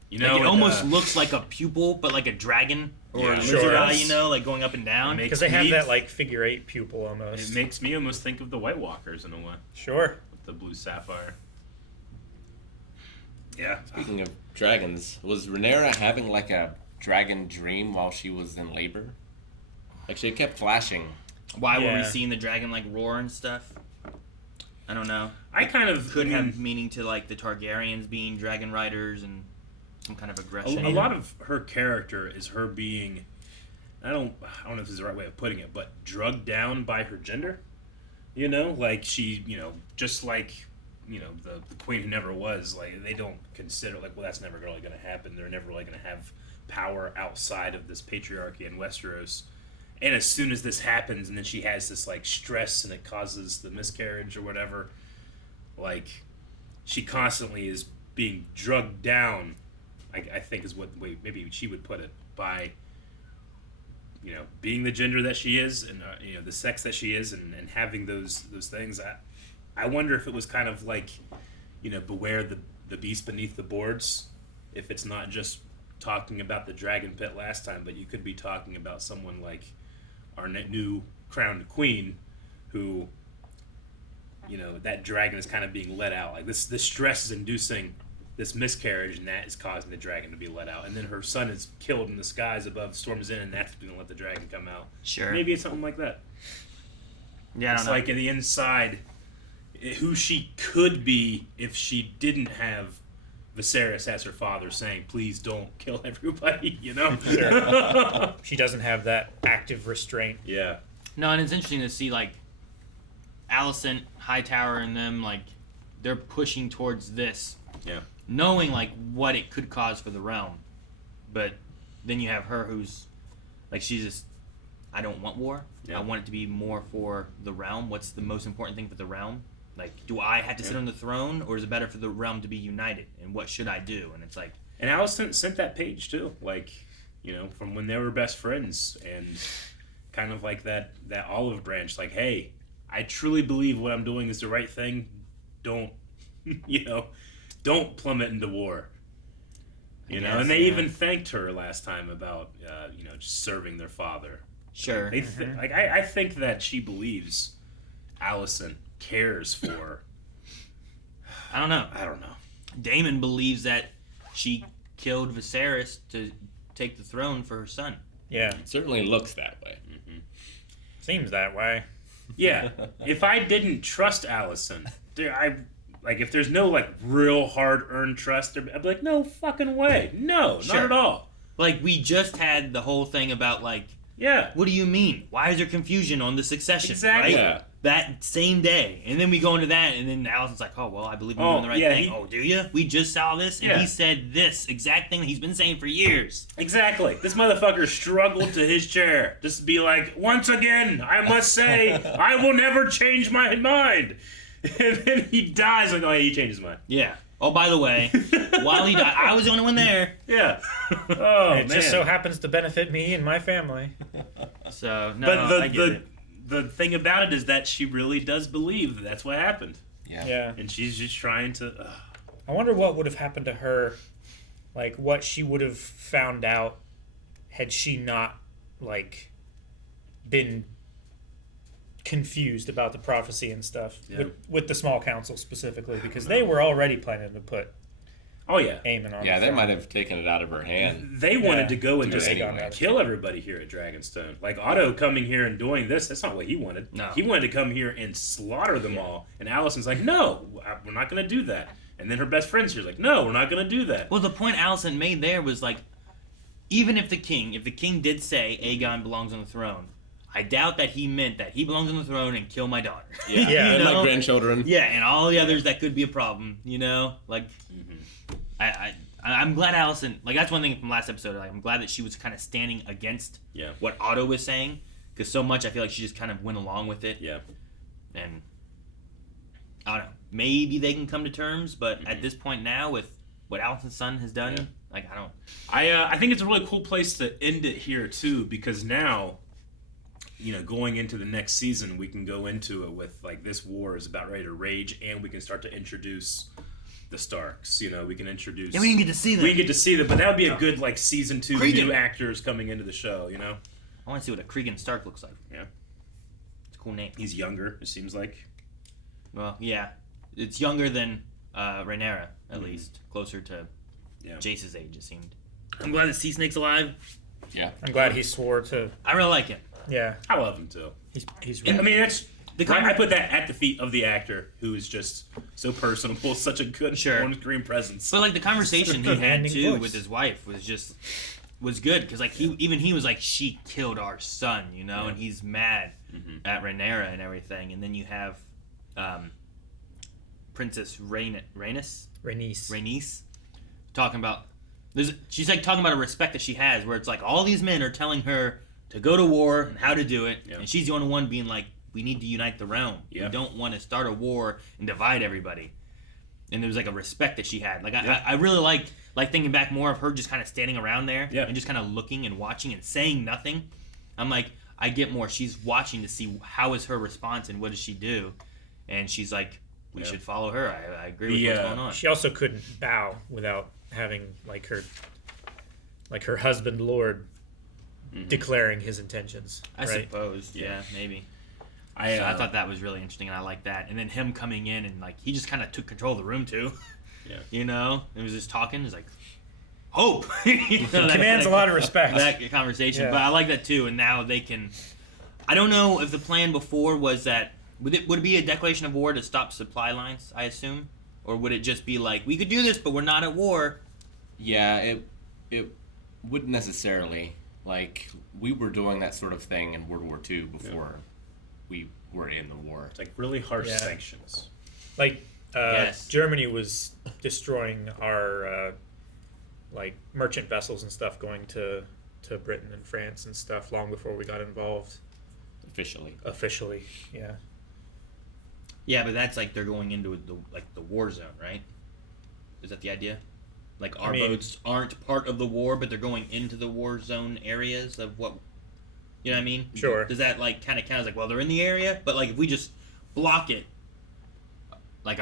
You know, like it almost looks like a pupil, but like a dragon or a lizard eye. You know, like going up and down. Because they have that like figure 8 pupil almost. It makes me almost think of the White Walkers in a way. Sure. With the blue sapphire. Yeah. Speaking of dragons, was Rhaenyra having like a dragon dream while she was in labor? Like she kept flashing. Why were we seeing the dragon like roar and stuff? I don't know. I kind of could have meaning to like the Targaryens being dragon riders and some kind of aggression. A lot of her character is her being, I don't know if this is the right way of putting it, but drugged down by her gender. You know, like she, you know, just like, you know, the queen who never was. Like they don't consider like, well, that's never really going to happen. They're never really going to have power outside of this patriarchy in Westeros. And as soon as this happens, and then she has this like stress, and it causes the miscarriage or whatever, like she constantly is being drugged down. I think is what way maybe she would put it, by you know, being the gender that she is, and you know, the sex that she is, and having those things. I wonder if it was kind of like, you know, beware the beast beneath the boards. If it's not just talking about the dragon pit last time, but you could be talking about someone like our new crowned queen, who, you know, that dragon is kind of being let out. Like this stress is inducing this miscarriage, and that is causing the dragon to be let out. And then her son is killed in the skies above Storm's Inn, and that's going to let the dragon come out. Sure. Maybe it's something like that. Yeah, I it's don't know. like in the inside, who she could be if she didn't have Viserys as her father saying, please don't kill everybody, you know? Sure. She doesn't have that active restraint. Yeah. No, and it's interesting to see, like, Alicent, Hightower, and them, like, they're pushing towards this. Yeah. Knowing, like, what it could cause for the realm. But then you have her who's, like, she's just, I don't want war. Yeah. I want it to be more for the realm. What's the most important thing for the realm? Like, do I have to sit on the throne, or is it better for the realm to be united? And what should I do? And it's like... And Alicent sent that page, too. Like, you know, from when they were best friends. And kind of like that olive branch. Like, hey, I truly believe what I'm doing is the right thing. Don't, you know, don't plummet into war. You know, and they even thanked her last time about, you know, just serving their father. Sure. They like, I think that she believes Alicent cares for... I don't know. Daemon believes that she killed Viserys to take the throne for her son. Yeah. It certainly looks that way. Mm-hmm. Seems that way. Yeah. If I didn't trust Alicent, if there's no like real hard-earned trust, I'd be like, no fucking way. No, not at all. Like, we just had the whole thing about, like, yeah, what do you mean? Why is there confusion on the succession? Exactly. Right? Yeah. That same day. And then we go into that, and then Alison's like, oh, well, I believe I'm doing the right thing. Oh, do you? We just saw this, and he said this exact thing that he's been saying for years. Exactly. This motherfucker struggled to his chair. Just to be like, once again, I must say, I will never change my mind. And then he dies, like, oh, he changed his mind. Yeah. Oh, by the way, while he died, I was the only one there. Yeah. Oh, it just so happens to benefit me and my family. So, no, but I get it. The thing about it is that she really does believe that's what happened. Yeah. And she's just trying to... I wonder what would have happened to her, like, what she would have found out had she not, like, been confused about the prophecy and stuff. Yeah. With the small council specifically, because they were already planning to put Aemon on. Yeah, they might have taken it out of her hand. They wanted to go and just anyway. kill everybody here at Dragonstone. Like, Otto coming here and doing this, that's not what he wanted. No. He wanted to come here and slaughter them all. And Alicent's like, no, we're not going to do that. And then her best friend's here's like, no, we're not going to do that. Well, the point Alicent made there was, like, even if the king did say Aegon belongs on the throne, I doubt that he meant that he belongs on the throne and kill my daughter. Yeah, and my grandchildren. Yeah, and all the others that could be a problem, you know? Like, I'm glad Alicent, like, that's one thing from last episode, like, I'm glad that she was kind of standing against what Otto was saying, because so much I feel like she just kind of went along with it. Yeah. And, I don't know, maybe they can come to terms, but at this point now, with what Allison's son has done. Yeah. Like, I don't. I think it's a really cool place to end it here too, because now, going into the next season, we can go into it with like this war is about ready to rage, and we can start to introduce the Starks. We can introduce. Yeah, we didn't get to see them. We didn't get to see them, but that would be a good like season 2 Cregan. new actors coming into the show. I want to see what a Cregan Stark looks like. Yeah, it's a cool name. He's younger. It seems like. Well, yeah, it's younger than Rhaenyra, at least closer to Jace's age. It seemed. I'm glad that Sea Snake's alive. Yeah, I'm glad he swore to. I really like him. Yeah, I love him too. He's. I mean, that's I put that at the feet of the actor who is just so personable, such a good on-screen presence. But like the conversation he had Commanding too voice. with his wife was good because like he was like, she killed our son, and he's mad at Rhaenyra and everything, and then you have Princess Rhaenys talking about she's like talking about a respect that she has, where it's like all these men are telling her to go to war and how to do it, and she's the only one being like, we need to unite the realm. We don't want to start a war and divide everybody. And there was like a respect that she had. Like I really liked thinking back more of her just kind of standing around there and just kind of looking and watching and saying nothing. I'm like, I get more. She's watching to see how is her response and what does she do, and she's like, we should follow her. I agree with what's going on. She also couldn't bow without having like her husband Lord declaring his intentions. I suppose, yeah, maybe. I thought that was really interesting, and I like that. And then him coming in and like he just kind of took control of the room too. Yeah. It was just talking. It's like hope. Commands a lot of respect. That conversation, but I like that too. And now they can. I don't know if the plan before was that would it be a declaration of war to stop supply lines? I assume, or would it just be like we could do this, but we're not at war? Yeah, it wouldn't necessarily. Like we were doing that sort of thing in World War II before we were in the war. It's like really harsh sanctions. Like Germany was destroying our like merchant vessels and stuff going to Britain and France and stuff long before we got involved. Officially, yeah. Yeah, but that's like they're going into the war zone, right? Is that the idea? Like our boats aren't part of the war, but they're going into the war zone areas of what. You know what I mean? Sure. Does that like kind of count as like, well, they're in the area, but like if we just block it, like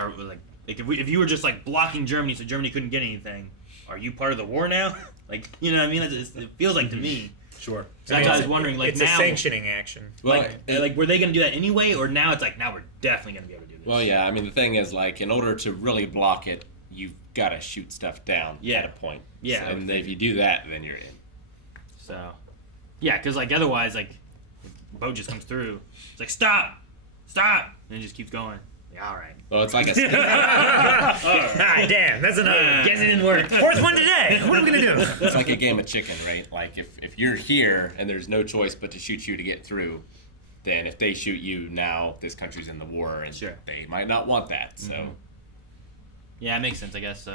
if you were just like blocking Germany so Germany couldn't get anything, are you part of the war now? Like, you know what I mean? It feels like to me. Sure. So that's why I was wondering, like it's now, a sanctioning action. Well, like were they going to do that anyway, or now it's like now we're definitely going to be able to do this? Well, yeah. I mean, the thing is, like, in order to really block it, you've got to shoot stuff down at a point. Yeah. So, and if you do that, then you're in. So, yeah, because like otherwise, like the boat just comes through, it's like stop, and it just keeps going. Yeah, all right. Well, it's like a. Damn, that's another. Guess it didn't work. Fourth one today. What are we gonna do? It's like a game of chicken, right? Like if you're here and there's no choice but to shoot you to get through, then if they shoot you now, this country's in the war, and they might not want that. So. Mm-hmm. Yeah, it makes sense, I guess.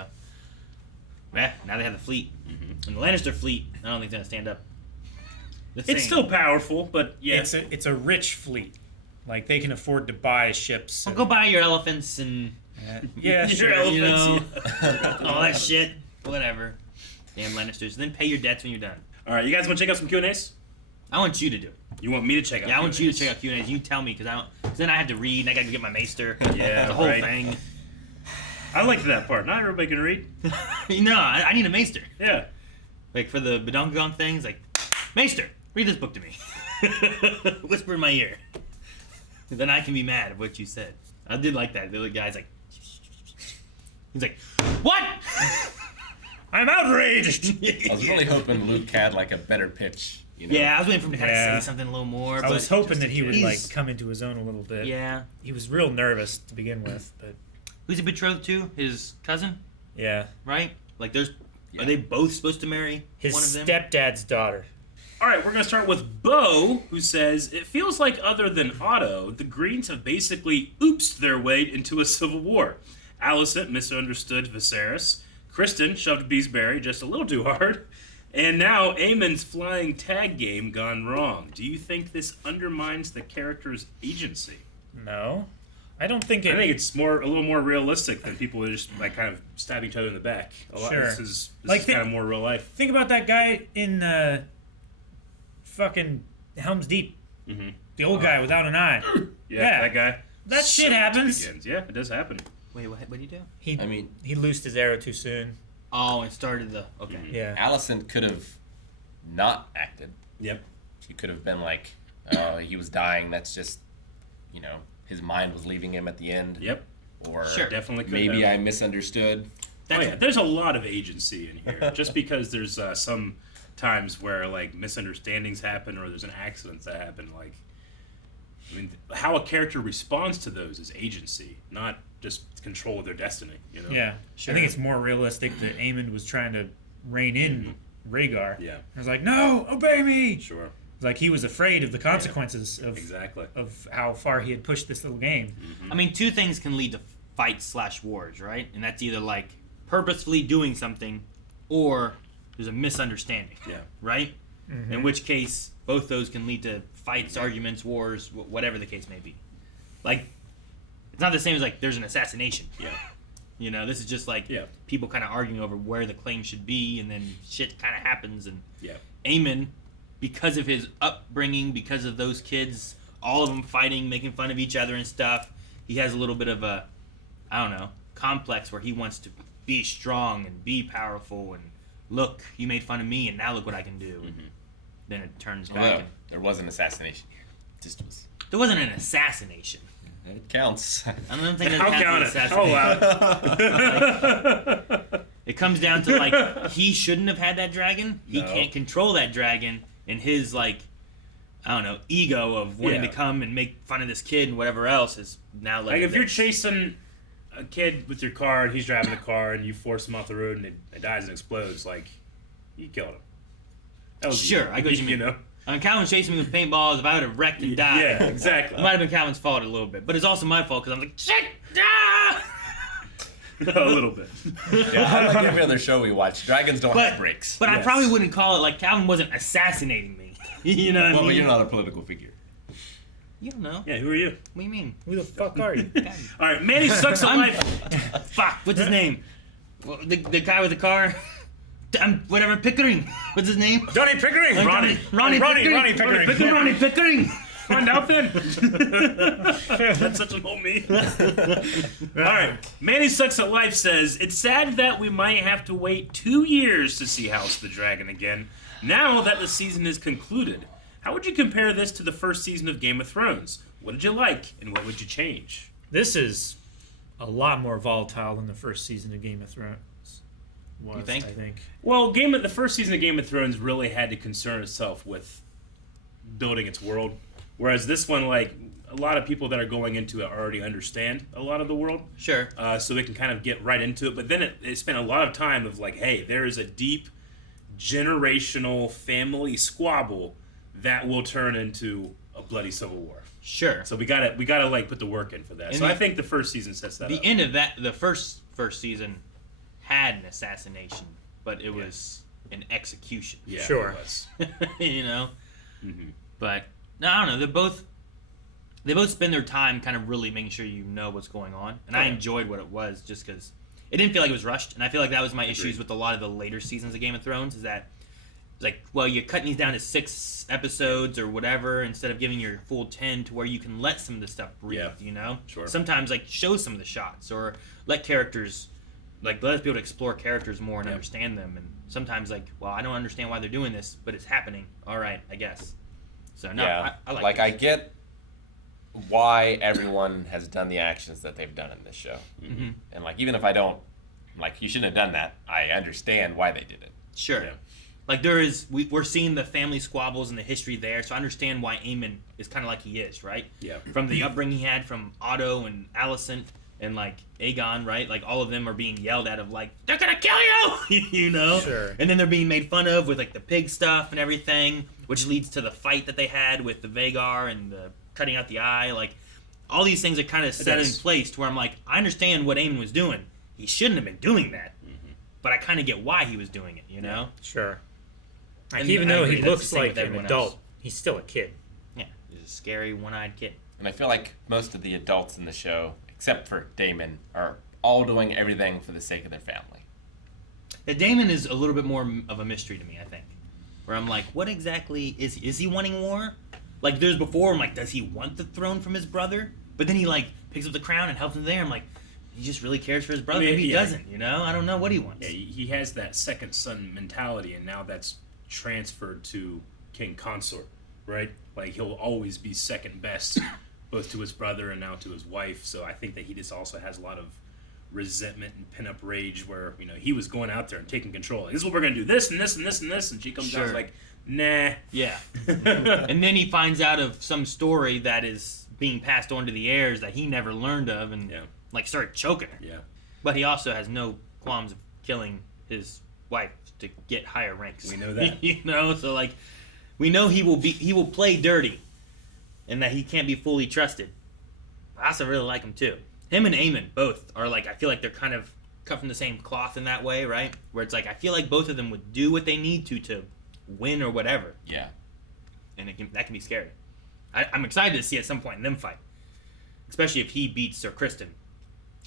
Yeah, now they have the fleet, and the Lannister fleet. I don't think they're gonna stand up. It's still powerful, but yeah, it's a rich fleet. Like they can afford to buy ships. Well, go buy your elephants and your elephants, all that shit, whatever. Damn Lannisters. Then pay your debts when you're done. All right, you guys want to check out some Q&As? I want you to do it. You want me to check out? Yeah, I want you to check out Q&As. You tell me, because then I have to read and I got to get my Maester. Yeah, the whole thing. I liked that part. Not everybody can read. No, I need a Maester. Yeah. Like for the Badongagong things, like, Maester, read this book to me. Whisper in my ear. Then I can be mad at what you said. I did like that. The other guy's like, he's like, what? I'm outraged. I was really hoping Luke had like a better pitch. You know? Yeah, I was waiting for him to kind of say something a little more. I was hoping that he would like come into his own a little bit. Yeah. He was real nervous to begin with, but who's he betrothed to? His cousin? Yeah. Right? Like are they both supposed to marry his one of them? stepdad's daughter. All right, we're going to start with Bo, who says, it feels like other than Otto, the Greens have basically oopsed their way into a civil war. Alicent misunderstood Viserys. Kristen shoved Beesbury just a little too hard. And now Aemon's flying tag game gone wrong. Do you think this undermines the character's agency? No. I don't think I think it's a little more realistic than people who just like kind of stab each other in the back. This is kind of more real life. Think about that guy in fucking Helm's Deep. Mm-hmm. The old guy without an eye. Yeah, that guy. That shit happens. Yeah, it does happen. Wait, what did he do? He loosed his arrow too soon. Oh, it started the... Okay. Mm-hmm. Yeah. Allison could have not acted. Yep. She could have been like, he was dying. That's just, his mind was leaving him at the end. Yep. Or definitely could maybe have. I misunderstood. There's a lot of agency in here. Just because there's some times where like misunderstandings happen or there's an accident that happen, like, I mean, how a character responds to those is agency, not just control of their destiny. Yeah, sure. I think it's more realistic that Aemond was trying to rein in Rhaegar. Yeah, I was like, no, obey me. Sure. Like he was afraid of the consequences of how far he had pushed this little game. I mean, two things can lead to fights/wars, right? And that's either like purposefully doing something, or there's a misunderstanding. Yeah. Right. Mm-hmm. In which case, both those can lead to fights, arguments, wars, whatever the case may be. Like, it's not the same as like there's an assassination. Yeah. This is just like people kind of arguing over where the claim should be, and then shit kind of happens. And Aemon, because of his upbringing, because of those kids, all of them fighting, making fun of each other and stuff, he has a little bit of a, complex where he wants to be strong and be powerful and look, you made fun of me and now look what I can do. And then it turns back. And There was an assassination here. there wasn't an assassination. It counts. I don't think I'll that count counts it. as Oh, it comes down to like he shouldn't have had that dragon. He can't control that dragon, and his ego of wanting to come and make fun of this kid and whatever else is now like if you're chasing a kid with your car and he's driving the car and you force him off the road and it dies and explodes, like you killed him. That was sure, I get you mean. I mean, Calvin chasing me with paintballs. If I would have wrecked and died, yeah, exactly. It might have been Calvin's fault a little bit, but it's also my fault because I'm like, shit, ah! A little bit. Yeah, like every other show we watch, dragons don't have brakes. But I probably wouldn't call it like Calvin wasn't assassinating me. You know what I mean? Well, you're not a political figure. You don't know. Yeah, who are you? What do you mean? Who the fuck are you? All right, Manny sucks at life. Fuck, what's his name? Well, the guy with the car? Whatever, Pickering. What's his name? Johnny Pickering. Ronnie Pickering. Ronnie Pickering. Find out then. That's such an old me. All right, Manny Sucks at Life says, it's sad that we might have to wait 2 years to see House of the Dragon again, now that the season is concluded. How would you compare this to the first season of Game of Thrones? What did you like, and what would you change? This is a lot more volatile than the first season of Game of Thrones was, you think? I think. Well, the first season of Game of Thrones really had to concern itself with building its world, whereas this one, like, a lot of people that are going into it already understand a lot of the world. Sure. So they can kind of get right into it, but then it spent a lot of time of like, hey, there is a deep generational family squabble that will turn into a bloody civil war. Sure. So we gotta like put the work in for that. So I think the first season sets that up. The end of that, the first season had an assassination, but it was an execution. Yeah, sure. It was. You know? Mm-hmm. But, no, I don't know. They both spend their time kind of really making sure you know what's going on. And I enjoyed what it was just because it didn't feel like it was rushed. And I feel like that was my issues with a lot of the later seasons of Game of Thrones is that like, well, you're cutting these down to 6 episodes or whatever instead of giving your full 10 to where you can let some of this stuff breathe, you know? Sure. Sometimes, like, show some of the shots or let characters, like, let us be able to explore characters more and understand them. And sometimes, like, well, I don't understand why they're doing this, but it's happening. All right, I guess. So, no, I like I get why everyone has done the actions that they've done in this show. Mm-hmm. And, like, even if I don't, like, you shouldn't have done that, I understand why they did it. Sure. Yeah. Like, we're seeing the family squabbles and the history there, so I understand why Aemon is kind of like he is, right? Yeah. From the upbringing he had from Otto and Alicent and, like, Aegon, right? Like, all of them are being yelled at of, like, they're gonna kill you! You know? Sure. And then they're being made fun of with, like, the pig stuff and everything, which leads to the fight that they had with the Vhagar and the cutting out the eye. Like, all these things are kind of set in place to where I'm like, I understand what Aemon was doing. He shouldn't have been doing that. Mm-hmm. But I kind of get why he was doing it, you know? Sure. And even though he that's looks the same like with an everyone adult, else. he's still a kid. Yeah. He's a scary one-eyed kid. And I feel like most of the adults in the show, except for Daemon, are all doing everything for the sake of their family. The Daemon is a little bit more of a mystery to me, I think. Where I'm like, what exactly is he wanting war? Like, there's before, I'm like, does he want the throne from his brother? But then he, like, picks up the crown and helps him there. I'm like, he just really cares for his brother. Maybe he doesn't, you know? I don't know what he wants. Yeah, he has that second son mentality, and now that's transferred to King Consort, right? Like, he'll always be second best, both to his brother and now to his wife. So I think that he just also has a lot of resentment and pent-up rage where, you know, he was going out there and taking control. Like, this is what we're going to do, this and this and this and this. And she comes out like, nah. Yeah. And then he finds out of some story that is being passed on to the heirs that he never learned of and, like, start choking her. Yeah. But he also has no qualms of killing his wife to get higher ranks. We know that. You know, so, like, we know he will play dirty and that he can't be fully trusted. I also really like him, too. Him and Aemon both are, like, I feel like they're kind of cut from the same cloth in that way, right? Where it's like, I feel like both of them would do what they need to win or whatever. Yeah. And that can be scary. I'm excited to see at some point in them fight. Especially if he beats Sir Criston.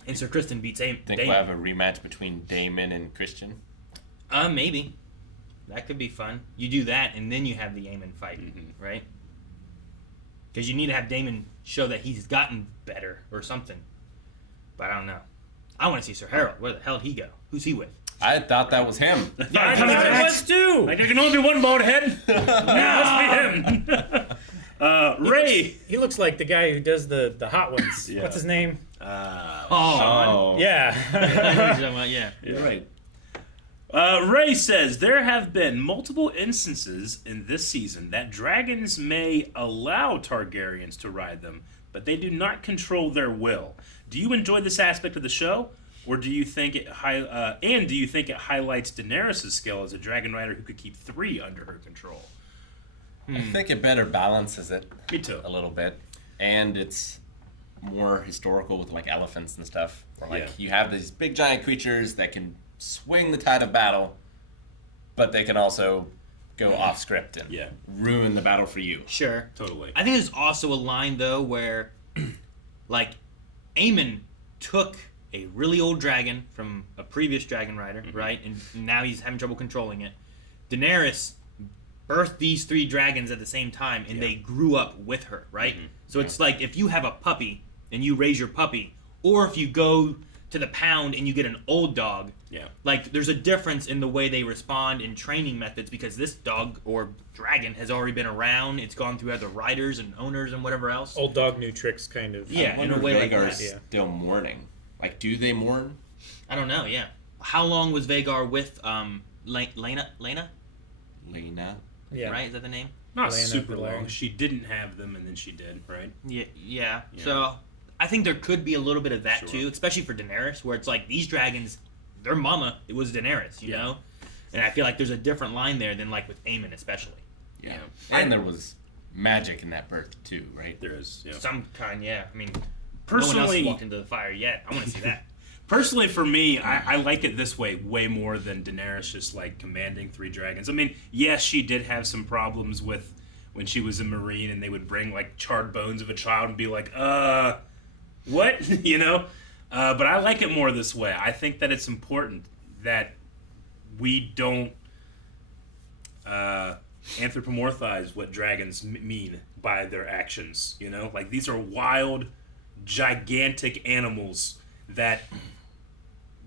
And Sir Criston beats Daemon. Think we'll have a rematch between Daemon and Christian? Maybe. That could be fun. You do that, and then you have the Aemon fight, right? Because you need to have Daemon show that he's gotten better or something. But I don't know. I want to see Sir Harold. Where the hell did he go? Who's he with? I thought that was him. Yeah, I thought it was too. Like, there can only be one bald head. Nah, must be him. Ray. He looks like the guy who does the hot ones. Yeah. What's his name? Sean. Yeah. Yeah. You're right. Ray says, there have been multiple instances in this season that dragons may allow Targaryens to ride them, but they do not control their will. Do you enjoy this aspect of the show? Or do you think it highlights Daenerys' skill as a dragon rider who could keep 3 under her control? I think it better balances it. Me too. A little bit. And it's more historical with, like, elephants and stuff. Where, like, you have these big giant creatures that can swing the tide of battle, but they can also go off script and ruin the battle for you. Sure. Totally. I think there's also a line, though, where, like, Aemon took a really old dragon from a previous dragon rider, right? And now he's having trouble controlling it. Daenerys birthed these 3 dragons at the same time, and they grew up with her, right? So it's like if you have a puppy and you raise your puppy, or if you go to the pound and you get an old dog, like there's a difference in the way they respond in training methods because this dog or dragon has already been around. It's gone through other riders and owners and whatever else. Old dog, new tricks, kind of. Yeah, in a way like that. Still mourning. Like, do they mourn? I don't know. Yeah. How long was Vhagar with Lena? Lena. Yeah. Right? Is that the name? Not super long. She didn't have them, and then she did, right? Yeah. So I think there could be a little bit of that too, especially for Daenerys, where it's like these dragons, their mama, it was Daenerys, you know? And I feel like there's a different line there than like with Aemon especially. Yeah. And there was magic in that birth too, right? There is. Yeah. Some kind, yeah. I mean, personally, no one else walked into the fire yet. I want to see that. Personally, for me, I like it this way way more than Daenerys just like commanding 3 dragons. I mean, yes, she did have some problems with when she was a Marine and they would bring like charred bones of a child and be like, what? You know? But I like it more this way. I think that it's important that we don't anthropomorphize what dragons mean by their actions, you know? Like, these are wild, gigantic animals that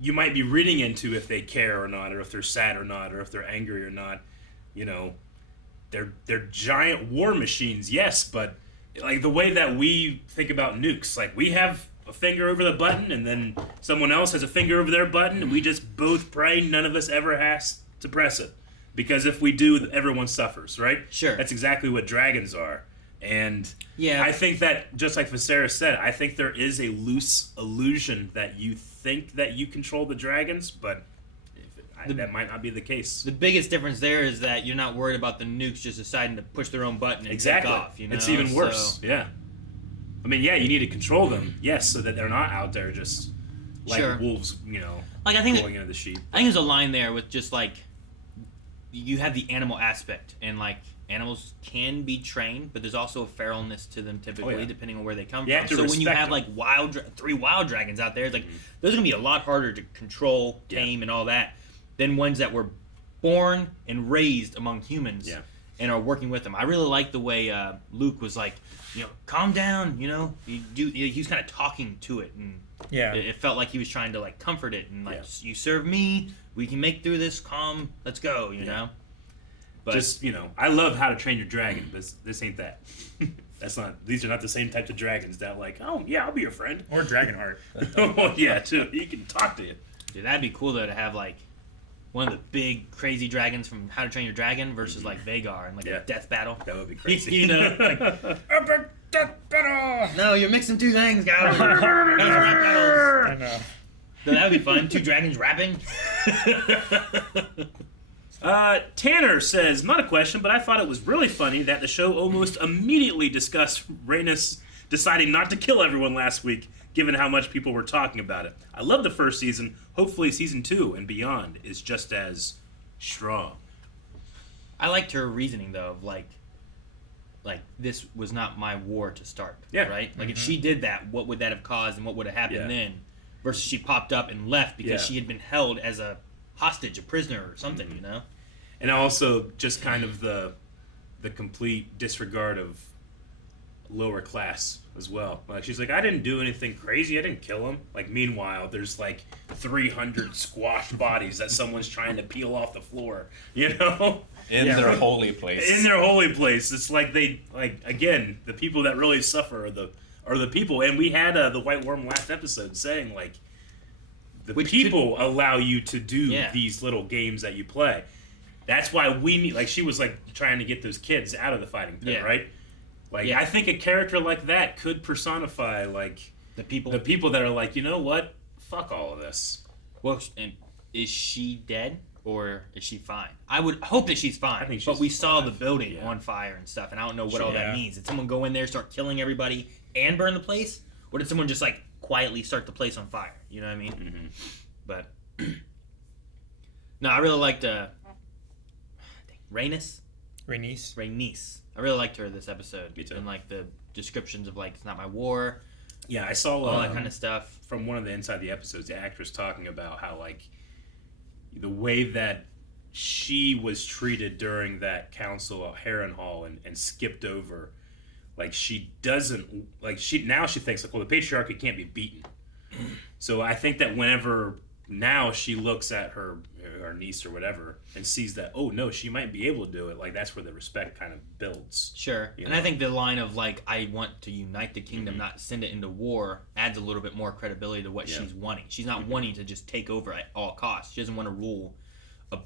you might be reading into if they care or not, or if they're sad or not, or if they're angry or not. You know, they're giant war machines, yes, but like the way that we think about nukes, like we have a finger over the button and then someone else has a finger over their button and we just both pray none of us ever has to press it. Because if we do, everyone suffers, right? Sure. That's exactly what dragons are. And I think that, just like Viserys said, I think there is a loose illusion that you think that you control the dragons, but that might not be the case. The biggest difference there is that you're not worried about the nukes just deciding to push their own button and take off. You know? It's even worse. Yeah. I mean, you need to control them, yes, so that they're not out there just like wolves, you know, like I think going into the sheep. I think there's a line there with just like you have the animal aspect and like animals can be trained, but there's also a feralness to them typically, depending on where they come You have from. to So when you have respect like three wild dragons out there, it's like those are gonna be a lot harder to control, tame, and all that than ones that were born and raised among humans and are working with them. I really like the way Luke was like, calm down, he was kind of talking to it, and it felt like he was trying to like comfort it and like, you serve me, we can make through this, calm, let's go, you know. But just I love How to Train Your Dragon, but this ain't that. These are not the same types of dragons that like, oh yeah, I'll be your friend. Or Dragonheart. Oh yeah, too. He can talk to you. Dude, that'd be cool though to have like one of the big crazy dragons from How to Train Your Dragon versus like Vhagar and like a death battle. That would be crazy. Like epic death battle. No, you're mixing two things, guys. Those rap battles. I know. So that would be fun. Two dragons rapping. Tanner says, not a question, but I thought it was really funny that the show almost immediately discussed Rhaenys deciding not to kill everyone last week, given how much people were talking about it. I love the first season. Hopefully season 2 and beyond is just as strong. I liked her reasoning, though, of like this was not my war to start. Yeah. Right? Like, if she did that, what would that have caused and what would have happened then? Versus she popped up and left because she had been held as a hostage, a prisoner or something, you know? And also just kind of the complete disregard of lower class as well. Like, she's like, I didn't do anything crazy. I didn't kill him. Like, meanwhile, there's like 300 squashed bodies that someone's trying to peel off the floor, you know? In their holy place. In their holy place. It's like again, the people that really suffer are the people. And we had the White Worm last episode saying, like, the people allow you to do these little games that you play. That's why we need, like, she was like trying to get those kids out of the fighting pit, right? Like, I think a character like that could personify like the people that are like, you know what? Fuck all of this. Well, and is she dead or is she fine? I would hope that she's fine. But we saw the building on fire and stuff, and I don't know what all that means. Did someone go in there, start killing everybody, and burn the place, or did someone just like quietly start the place on fire? You know what I mean? Mm-hmm. But no, I really liked Rhaenys. I really liked her this episode. Me too. And like the descriptions of like, it's not my war. Yeah, I saw all that kind of stuff from one of the Inside the Episodes. The actress talking about how like the way that she was treated during that council at Harrenhal and skipped over. Like, she doesn't, like, now she thinks, like, well, the patriarchy can't be beaten. So I think that whenever now she looks at her niece or whatever and sees that, oh no, she might be able to do it, like, that's where the respect kind of builds. Sure. And I think the line of like, I want to unite the kingdom, not send it into war, adds a little bit more credibility to what she's wanting. She's not wanting to just take over at all costs. She doesn't want to rule a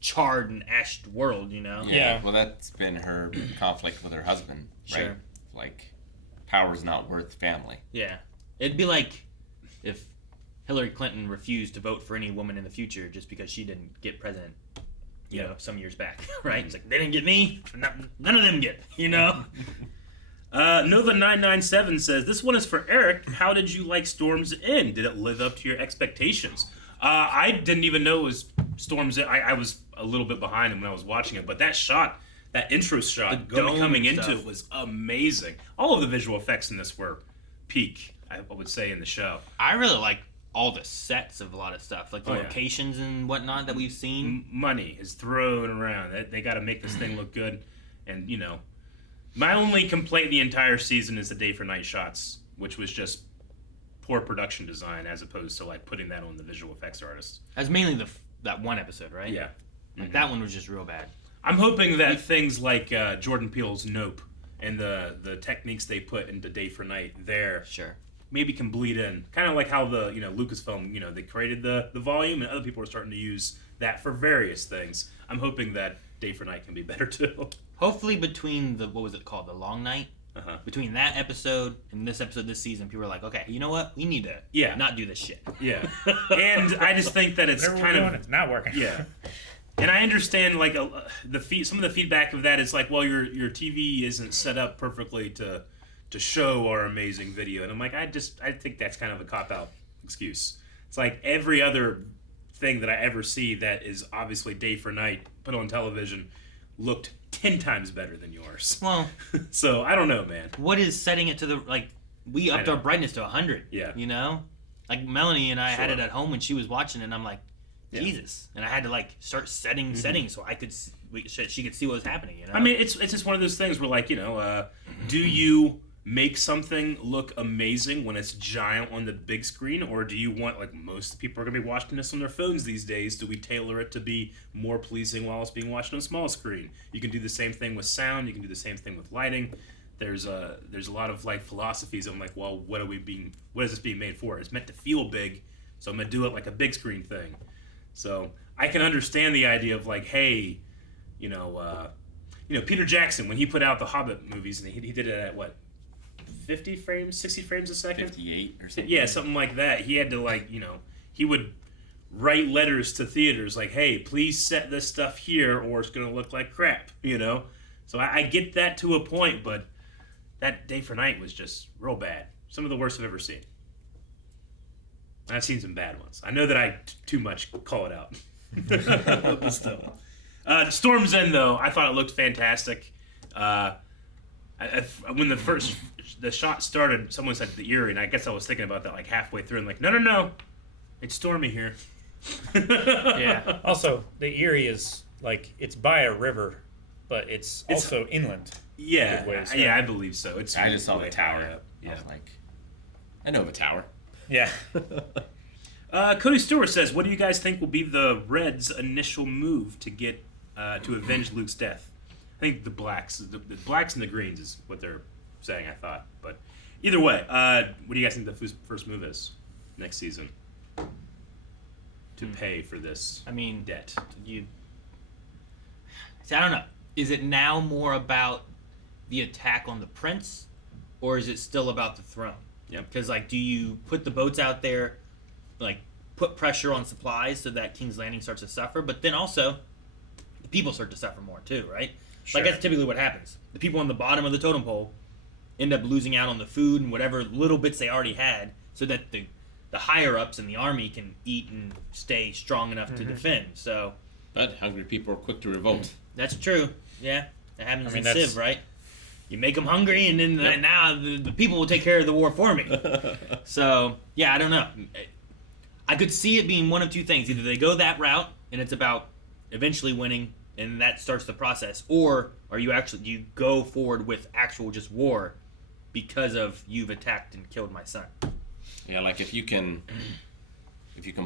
charred and ashed world, you know? Yeah. Well, that's been her conflict with her husband, right? Sure. Like, power's not worth family. Yeah. It'd be like if Hillary Clinton refused to vote for any woman in the future just because she didn't get president, you know, some years back, right? It's like, they didn't get me, none of them get, you know? Nova997 says, this one is for Eric. How did you like Storm's End? Did it live up to your expectations? I didn't even know it was Storm's End. I was a little bit behind him when I was watching it, but that intro shot coming into it was amazing. All of the visual effects in this were peak, I would say, in the show. I really like all the sets of a lot of stuff, like the locations and whatnot that we've seen. Money is thrown around. They got to make this thing look good. And, you know, my only complaint the entire season is the day for night shots, which was just poor production design as opposed to, like, putting that on the visual effects artists. That's mainly that one episode, right? Yeah. Like, that one was just real bad. I'm hoping that things like Jordan Peele's Nope and the techniques they put into Day for Night there maybe can bleed in. Kind of like how the Lucasfilm, they created the volume and other people are starting to use that for various things. I'm hoping that Day for Night can be better too. Hopefully between what was it called? The Long Night? Between that episode and this episode this season, people are like, okay, you know what? We need to not do this shit. Yeah. And I just think that it's it's not working. Yeah. And I understand, like, some of the feedback of that is like, well, your TV isn't set up perfectly to show our amazing video. And I'm like, I think that's kind of a cop-out excuse. It's like every other thing that I ever see that is obviously Day for Night put on television, looked 10 times better than yours. Well, so I don't know, man. What is setting it to the we upped our brightness to 100. Yeah. You know, like Melanie and I had it at home when she was watching, and I'm like, Jesus, and I had to start setting settings so I could she could see what was happening. You know. I mean, it's just one of those things where do you make something look amazing when it's giant on the big screen, or do you want, like most people are going to be watching this on their phones these days, do we tailor it to be more pleasing while it's being watched on a small screen? You can do the same thing with sound, you can do the same thing with lighting. There's a lot of philosophies of what is this being made for? It's meant to feel big, so I'm going to do it like a big screen thing. So I can understand the idea of hey, Peter Jackson, when he put out the Hobbit movies, and he did it at 50 frames, 60 frames a second? 58 or something. Yeah, something like that. He had to, he would write letters to theaters hey, please set this stuff here or it's going to look like crap, So I get that to a point, but that Day for Night was just real bad. Some of the worst I've ever seen. I've seen some bad ones. I know that I too much call it out. But still. Storm's End, though, I thought it looked fantastic. When the shot started, someone said the Eyrie, and I guess I was thinking about that halfway through. I'm like, no, it's stormy here. Yeah. Also, the Eyrie is it's by a river, but it's also inland. Yeah, I believe so. I just saw the tower. Yeah. I was I know of a tower. Yeah. Cody Stewart says, "What do you guys think will be the Reds' initial move to get to avenge Luke's death?" I think the blacks and the greens is what they're saying. I thought, but either way, what do you guys think the first move is next season to pay for this? Debt. I don't know. Is it now more about the attack on the prince, or is it still about the throne? Yep. Because do you put the boats out there, put pressure on supplies so that King's Landing starts to suffer, but then also the people start to suffer more too, right? Sure. That's typically what happens. The people on the bottom of the totem pole end up losing out on the food and whatever little bits they already had, so that the higher ups in the army can eat and stay strong enough to defend. So, but hungry people are quick to revolt. That's true. Yeah, that happens in Civ, right? You make them hungry, and then now the people will take care of the war for me. So, yeah, I don't know. I could see it being one of two things. Either they go that route, and it's about eventually winning, and that starts the process, or you go forward with actual just war because of you've attacked and killed my son. Yeah, if you can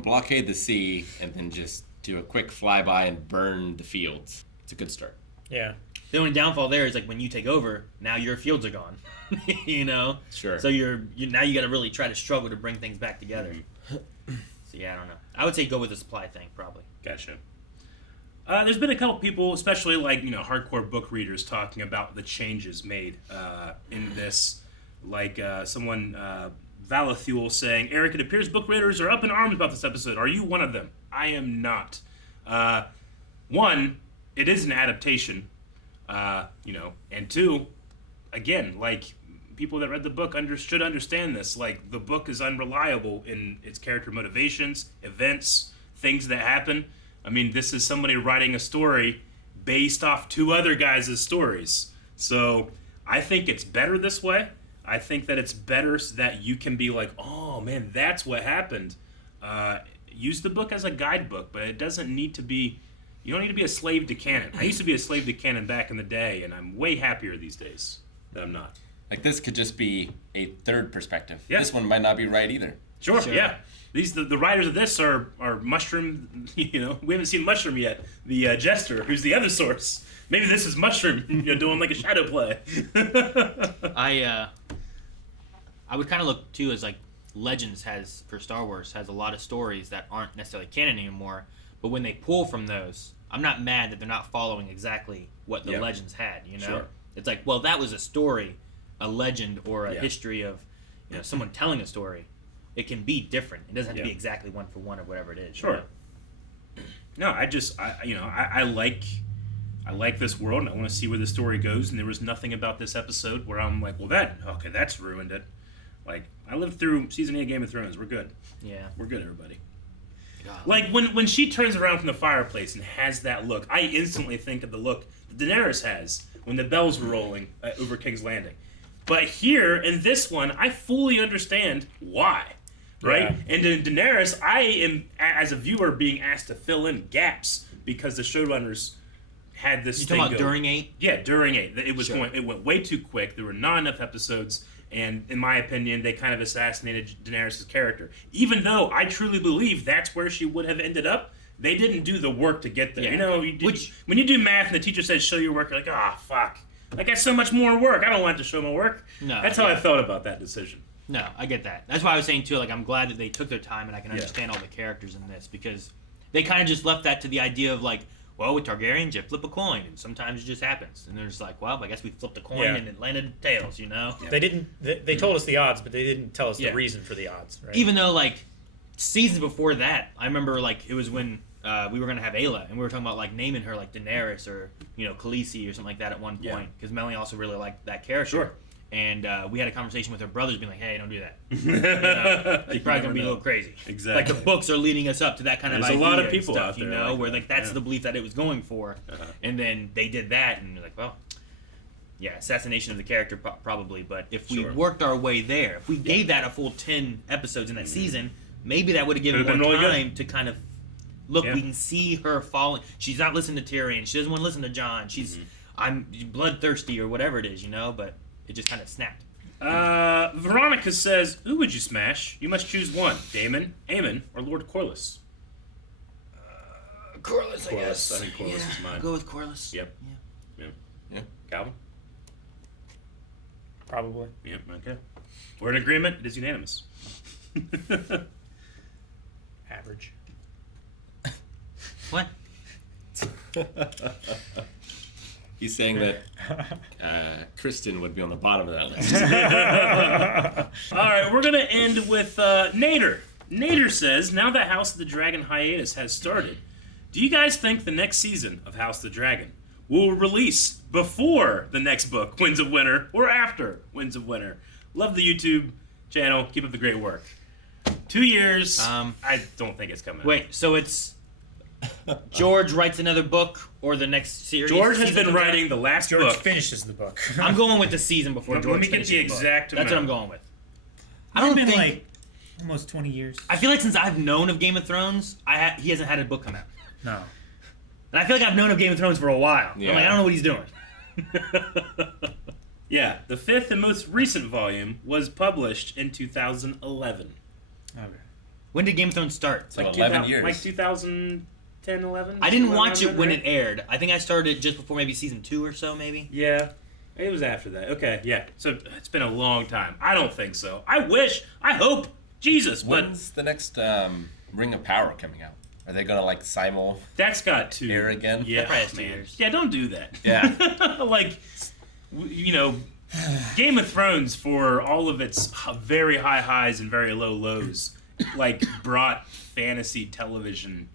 blockade the sea and then just do a quick flyby and burn the fields, it's a good start. Yeah. The only downfall there is when you take over, now your fields are gone. Sure. So now you got to really try to struggle to bring things back together. So yeah, I don't know. I would say go with the supply thing probably. Gotcha. There's been a couple people, especially hardcore book readers, talking about the changes made in this. Someone Valathuel saying, "Eric, it appears book readers are up in arms about this episode. Are you one of them?" I am not. One, it is an adaptation. And two, again, people that read the book should understand this. The book is unreliable in its character motivations, events, things that happen. This is somebody writing a story based off two other guys' stories. So I think it's better this way. I think that it's better so that you can be oh man, that's what happened. Use the book as a guidebook, but it doesn't need to be. You don't need to be a slave to canon. I used to be a slave to canon back in the day, and I'm way happier these days that I'm not. This could just be a third perspective. Yeah. This one might not be right either. Sure. Yeah. The writers of this are Mushroom. We haven't seen Mushroom yet. The Jester, who's the other source. Maybe this is Mushroom, doing a shadow play. I would kind of look too as Legends for Star Wars has a lot of stories that aren't necessarily canon anymore, but when they pull from those, I'm not mad that they're not following exactly what the Legends had. Sure. It's that was a story, a legend, or a history of someone telling a story. It can be different. It doesn't have to be exactly one for one or whatever it is. Sure. No, I like this world, and I want to see where the story goes. And there was nothing about this episode where I'm that's ruined it. I lived through season 8 of Game of Thrones. We're good. Yeah, we're good, everybody. God. When she turns around from the fireplace and has that look, I instantly think of the look Daenerys has when the bells were rolling over King's Landing. But here, in this one, I fully understand why. Right? Yeah. And in Daenerys, I am, as a viewer, being asked to fill in gaps because the showrunners had this thing talking about during 8? Yeah, during 8. It was it went way too quick. There were not enough episodes, and in my opinion, they kind of assassinated Daenerys' character. Even though I truly believe that's where she would have ended up, they didn't do the work to get there. Yeah. You know, when you do math and the teacher says show your work, you're like, ah, fuck. I got so much more work. I don't want to show my work. No, that's how I felt about that decision. No, I get that. That's why I was saying, too, like, I'm glad that they took their time and I can understand all the characters in this because they kind of just left that to the idea of, like, well, with Targaryens, you flip a coin, and sometimes it just happens. And they're just like, well, I guess we flipped a coin and it landed tails, you know? Yeah. They didn't. They told us the odds, but they didn't tell us the reason for the odds, right? Even though, like, seasons before that, I remember, like, it was when we were going to have Ayla, and we were talking about, like, naming her, like, Daenerys or, you know, Khaleesi or something like that at one point, because Melanie also really liked that character. Sure. And we had a conversation with her brothers being like, hey, don't do that. You know, she's probably going to be a little crazy. Exactly. Like, the books are leading us up to that kind of idea. There's a lot of people stuff, out there you know, like where, that. like, that's the belief that it was going for. And then they did that, and you're like, well, yeah, assassination of the character probably. But if we worked our way there, if we gave that a full 10 episodes in that season, maybe that would have given more time to kind of, look, we can see her falling. She's not listening to Tyrion. She doesn't want to listen to Jon. She's, I'm bloodthirsty or whatever it is, you know, but it just kind of snapped. Veronica says, who would you smash? You must choose one. Daemon, Aemon, or Lord Corlys? Corlys, I guess. I think Corlys is mine. I'll go with Corlys. Yep. Yeah. Calvin? Probably. Yep, okay. We're in agreement. It is unanimous. Average. What? He's saying that Kristen would be on the bottom of that list. All right, we're going to end with Nader. Nader says, now that House of the Dragon hiatus has started, do you guys think the next season of House of the Dragon will release before the next book, Winds of Winter, or after Winds of Winter? Love the YouTube channel. Keep up the great work. 2 years. I don't think it's coming out. Wait, so it's George writes another book or the next series? George has been writing the last book. George finishes the book. I'm going with the season before George Let me get the exact amount. That's what I'm going with. I don't think like almost 20 years. I feel like since I've known of Game of Thrones, he hasn't had a book come out. No. And I feel like I've known of Game of Thrones for a while. Yeah. I'm like, I don't know what he's doing. Yeah, the 5th and most recent volume was published in 2011. Okay. When did Game of Thrones start? Like 11 years. Like 2010, 11? I didn't watch it when it aired. I think I started just before maybe season 2 or so, maybe. Yeah. It was after that. Okay, yeah. So it's been a long time. I don't think so. I wish. I hope. Jesus. When's the next Ring of Power coming out? Are they going to, like, simul... That's got to... air again? Yeah, man. Yeah, don't do that. Yeah. Like, you know, Game of Thrones, for all of its very high highs and very low lows, like, brought fantasy television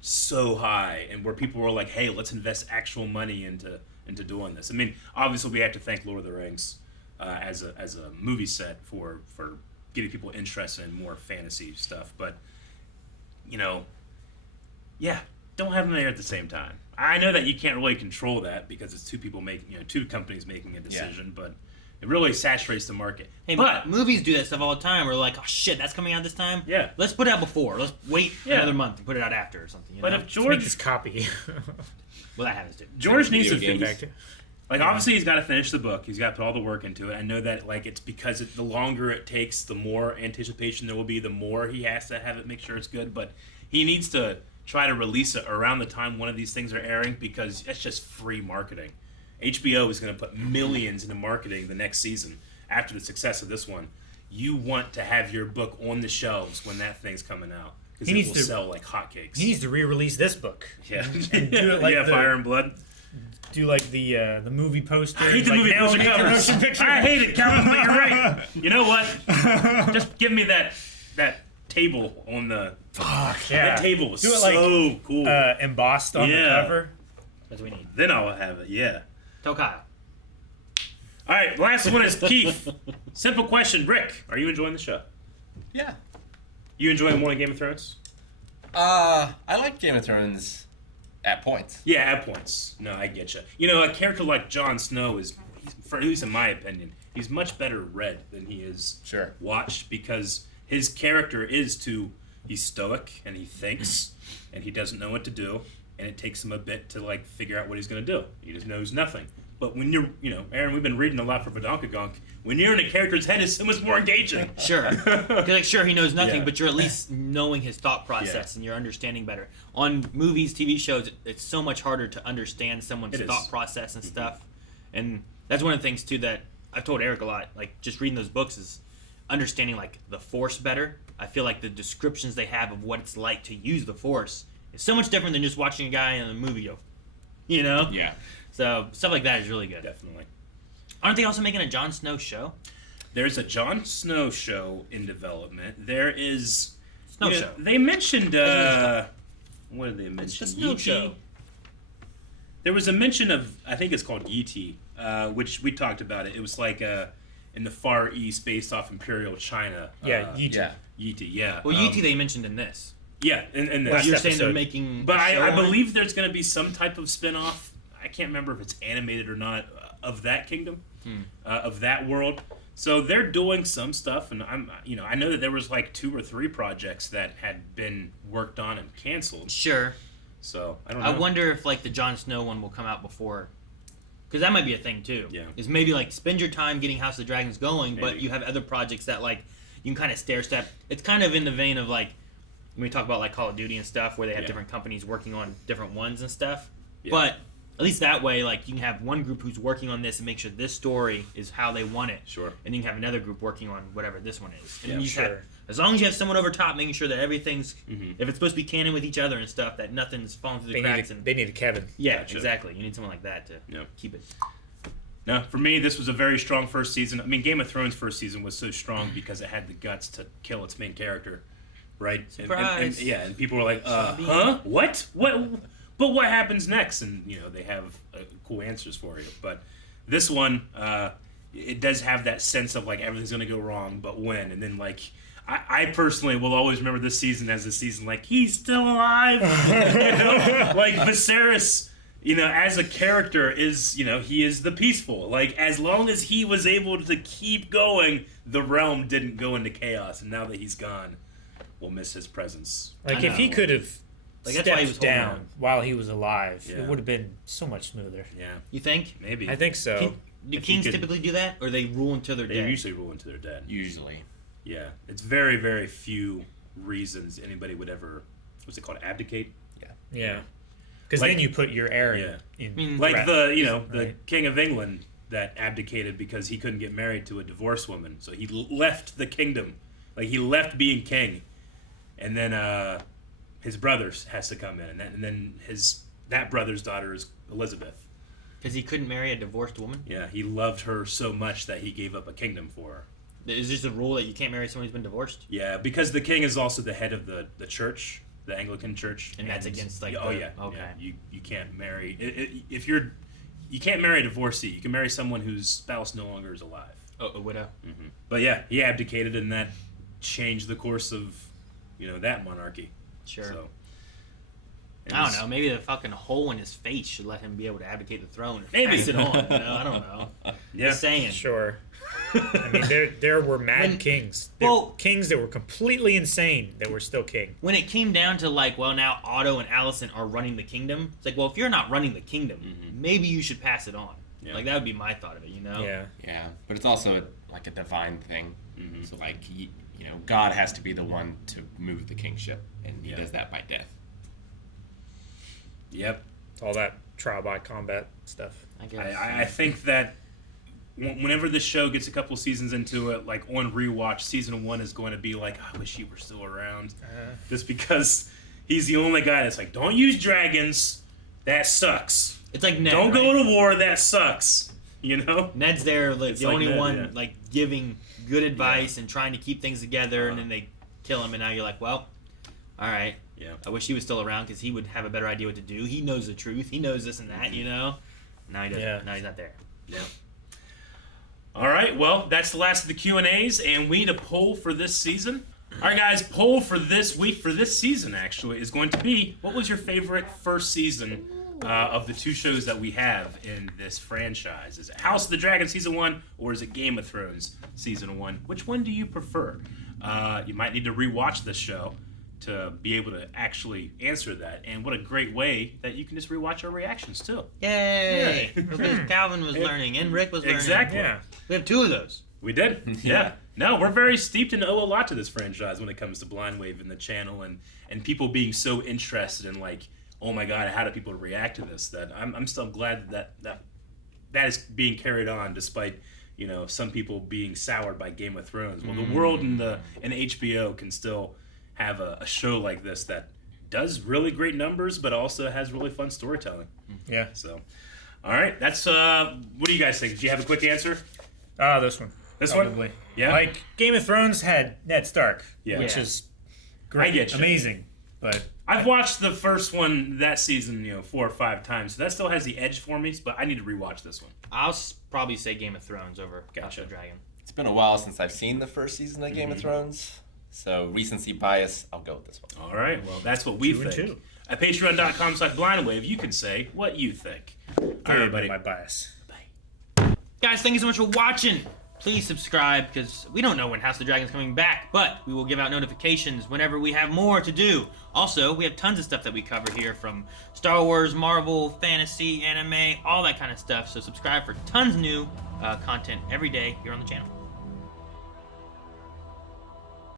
so high, and where people were like, hey, let's invest actual money into doing this. I mean, obviously we have to thank Lord of the Rings as a movie set for getting people interested in more fantasy stuff, but, you know, yeah, don't have them there at the same time. I know that you can't really control that because it's two companies making a decision, but it really saturates the market. Hey, but movies do that stuff all the time. We're like, oh shit, that's coming out this time. Yeah, let's put it out before. Let's wait another month and put it out after or something. You but know? if George just copy, well, that happens too. George needs to get back to. Like, obviously, he's got to finish the book. He's got to put all the work into it. I know that, like, it's because the longer it takes, the more anticipation there will be, the more he has to have it, make sure it's good. But he needs to try to release it around the time one of these things are airing because that's just free marketing. HBO is going to put millions into marketing the next season after the success of this one. You want to have your book on the shelves when that thing's coming out because it will sell like hotcakes. He needs to re-release this book. Yeah. And do it like Fire and Blood. Do like the movie poster. I hate the movie poster covers. I hate it, Calvin, but you're right. You know what? Just give me that table on the... Fuck, yeah. That table was do it so cool. Embossed on the cover. That's what we need. Then I'll have it, yeah. Tell Kyle. All right, last one is Keith. Simple question. Rick, are you enjoying the show? Yeah. You enjoying more than Game of Thrones? I like Game of Thrones at points. Yeah, at points. No, I get you. You know, a character like Jon Snow is, for at least in my opinion, he's much better read than he is watched, because his character is he's stoic and he thinks and he doesn't know what to do, and it takes him a bit to like figure out what he's going to do. He just knows nothing. But when you're, Aaron, we've been reading a lot for Badonkagunk. When you're in a character's head, it's so much more engaging. Sure. Because sure, he knows nothing, Yeah. but you're at least knowing his thought process and you're understanding better. On movies, TV shows, it's so much harder to understand someone's thought process and stuff. And that's one of the things, too, that I've told Eric a lot. Like, just reading those books is understanding, like, the Force better. I feel like the descriptions they have of what it's like to use the Force is so much different than just watching a guy in a movie go, Yeah. So, stuff like that is really good. Definitely. Aren't they also making a Jon Snow show? There's a Jon Snow show in development. There is... Snow show. They mentioned... what did they mention? It's the Snow show. There was a mention of... I think it's called Yeti, which we talked about it. It was like in the Far East, based off Imperial China. Yeti. Yeti, yeah. Well, Yeti they mentioned in this. Yeah, in this. Well, you're saying they're making... But a show I on it? believe there's going to be some type of spin-off. I can't remember if it's animated or not, of that kingdom, of that world. So they're doing some stuff, and I know that there was like 2 or 3 projects that had been worked on and canceled. Sure. So I don't know. I wonder if like the Jon Snow one will come out before, because that might be a thing too. Yeah. Is maybe like spend your time getting House of the Dragons going, but Maybe. you have other projects that like you can kind of stair step. It's kind of in the vein of like when we talk about like Call of Duty and stuff, where they have different companies working on different ones and stuff. Yeah. But at least that way, like you can have one group who's working on this and make sure this story is how they want it. Sure. And you can have another group working on whatever this one is. And Yeah, you just sure. have, as long as you have someone over top making sure that everything's, if it's supposed to be canon with each other and stuff, that nothing's falling through the cracks. They need a Kevin. Yeah, Gotcha. exactly. You need someone like that to keep it. No, for me, this was a very strong first season. I mean, Game of Thrones' first season was so strong because it had the guts to kill its main character, right? Surprise. And people were like, huh? What? But what happens next? And, they have cool answers for you. But this one, it does have that sense of, like, everything's going to go wrong, but when? And then, like, I personally will always remember this season as a season, like, he's still alive! Like, Viserys... as a character is, he is the peaceful. Like, as long as he was able to keep going, the realm didn't go into chaos. And now that he's gone, we'll miss his presence. Like, if he could have Like, that's why he was stepped holding down on. while he was alive, Yeah. it would have been so much smoother. Yeah. You think? Maybe. I think so. Do If he kings could- typically do that, or they rule until they're They dead? usually rule until they're dead. Usually. Yeah. It's very, very few reasons anybody would ever, what's it called, abdicate? Yeah. Because Like- then you put your heir Yeah. in Like threat, the right? King of England that abdicated because he couldn't get married to a divorced woman. So he left the kingdom. Like, he left being king. And then his brother has to come in. And then that brother's daughter is Elizabeth. Because he couldn't marry a divorced woman? Yeah, he loved her so much that he gave up a kingdom for her. Is this a rule that you can't marry someone who's been divorced? Yeah, because the king is also the head of the church, the Anglican church. And that's against, like, Oh, the- yeah. okay. Yeah. You can't marry... You can't marry a divorcee. You can marry someone whose spouse no longer is alive. Oh, a widow? Mm-hmm. But yeah, he abdicated, and that changed the course of, that monarchy. Sure. So, I don't know. Maybe the fucking hole in his face should let him be able to abdicate the throne and Maybe. pass it on. I don't know. Yeah. Just saying. Sure. I mean, there were mad kings. Kings that were completely insane that were still king. When it came down to like, well, now Otto and Alicent are running the kingdom. It's like, well, if you're not running the kingdom, maybe you should pass it on. Yeah. Like that would be my thought of it, Yeah. Yeah, but it's also like a divine thing. So like, God has to be the one to move the kingship, and he does that by death. Yep. It's all that trial by combat stuff. I guess. I think that whenever this show gets a couple seasons into it, like on rewatch, season 1 is going to be like, I wish he were still around. Just because he's the only guy that's like, don't use dragons, that sucks. It's like Ned, don't right? go to war, that sucks. Ned's there, like, It's the like only Ned, one yeah. like giving good advice and trying to keep things together, and then they kill him, and now you're like, well, all right. Yeah. I wish he was still around because he would have a better idea what to do. He knows the truth. He knows this and that. Now he doesn't. Yeah. Now he's not there. Yeah. All right. Well, that's the last of the Q&As, and we need a poll for this season. All right, guys. Poll for this week, for this season, actually, is going to be: what was your favorite first season of the 2 shows that we have in this franchise? Is it House of the Dragon season 1, or is it Game of Thrones season 1? Which one do you prefer? You might need to rewatch this show to be able to actually answer that. And what a great way that you can just rewatch our reactions too. Yay! Because Calvin was learning and Rick was learning. Exactly. Yeah. We have 2 of those. We did. Yeah. No, we're very steeped and owe a lot to this franchise when it comes to Blind Wave and the channel and people being so interested in like, oh my God, how do people react to this? That I'm still glad that is being carried on despite, you know, some people being soured by Game of Thrones. Well, the world and HBO can still have a show like this that does really great numbers, but also has really fun storytelling. Yeah. So, all right, that's what do you guys think? Do you have a quick answer? This one. This Probably. one? Yeah. Like Game of Thrones had Ned Stark, Yeah. which is great, I get you. amazing, but I've watched the first one that season, 4 or 5 times, so that still has the edge for me. But I need to rewatch this one. I'll probably say Game of Thrones over House of the Dragon. It's been a while since I've seen the first season of Game of Thrones, so recency bias, I'll go with this one. All right, well, that's what we 2 and think. 2. At patreon.com/blindwave, you can say what you think. All right, everybody. My bias. Guys, thank you so much for watching. Please subscribe, because we don't know when House of the Dragon is coming back, but we will give out notifications whenever we have more to do. Also, we have tons of stuff that we cover here, from Star Wars, Marvel, fantasy, anime, all that kind of stuff. So subscribe for tons of new content every day here on the channel.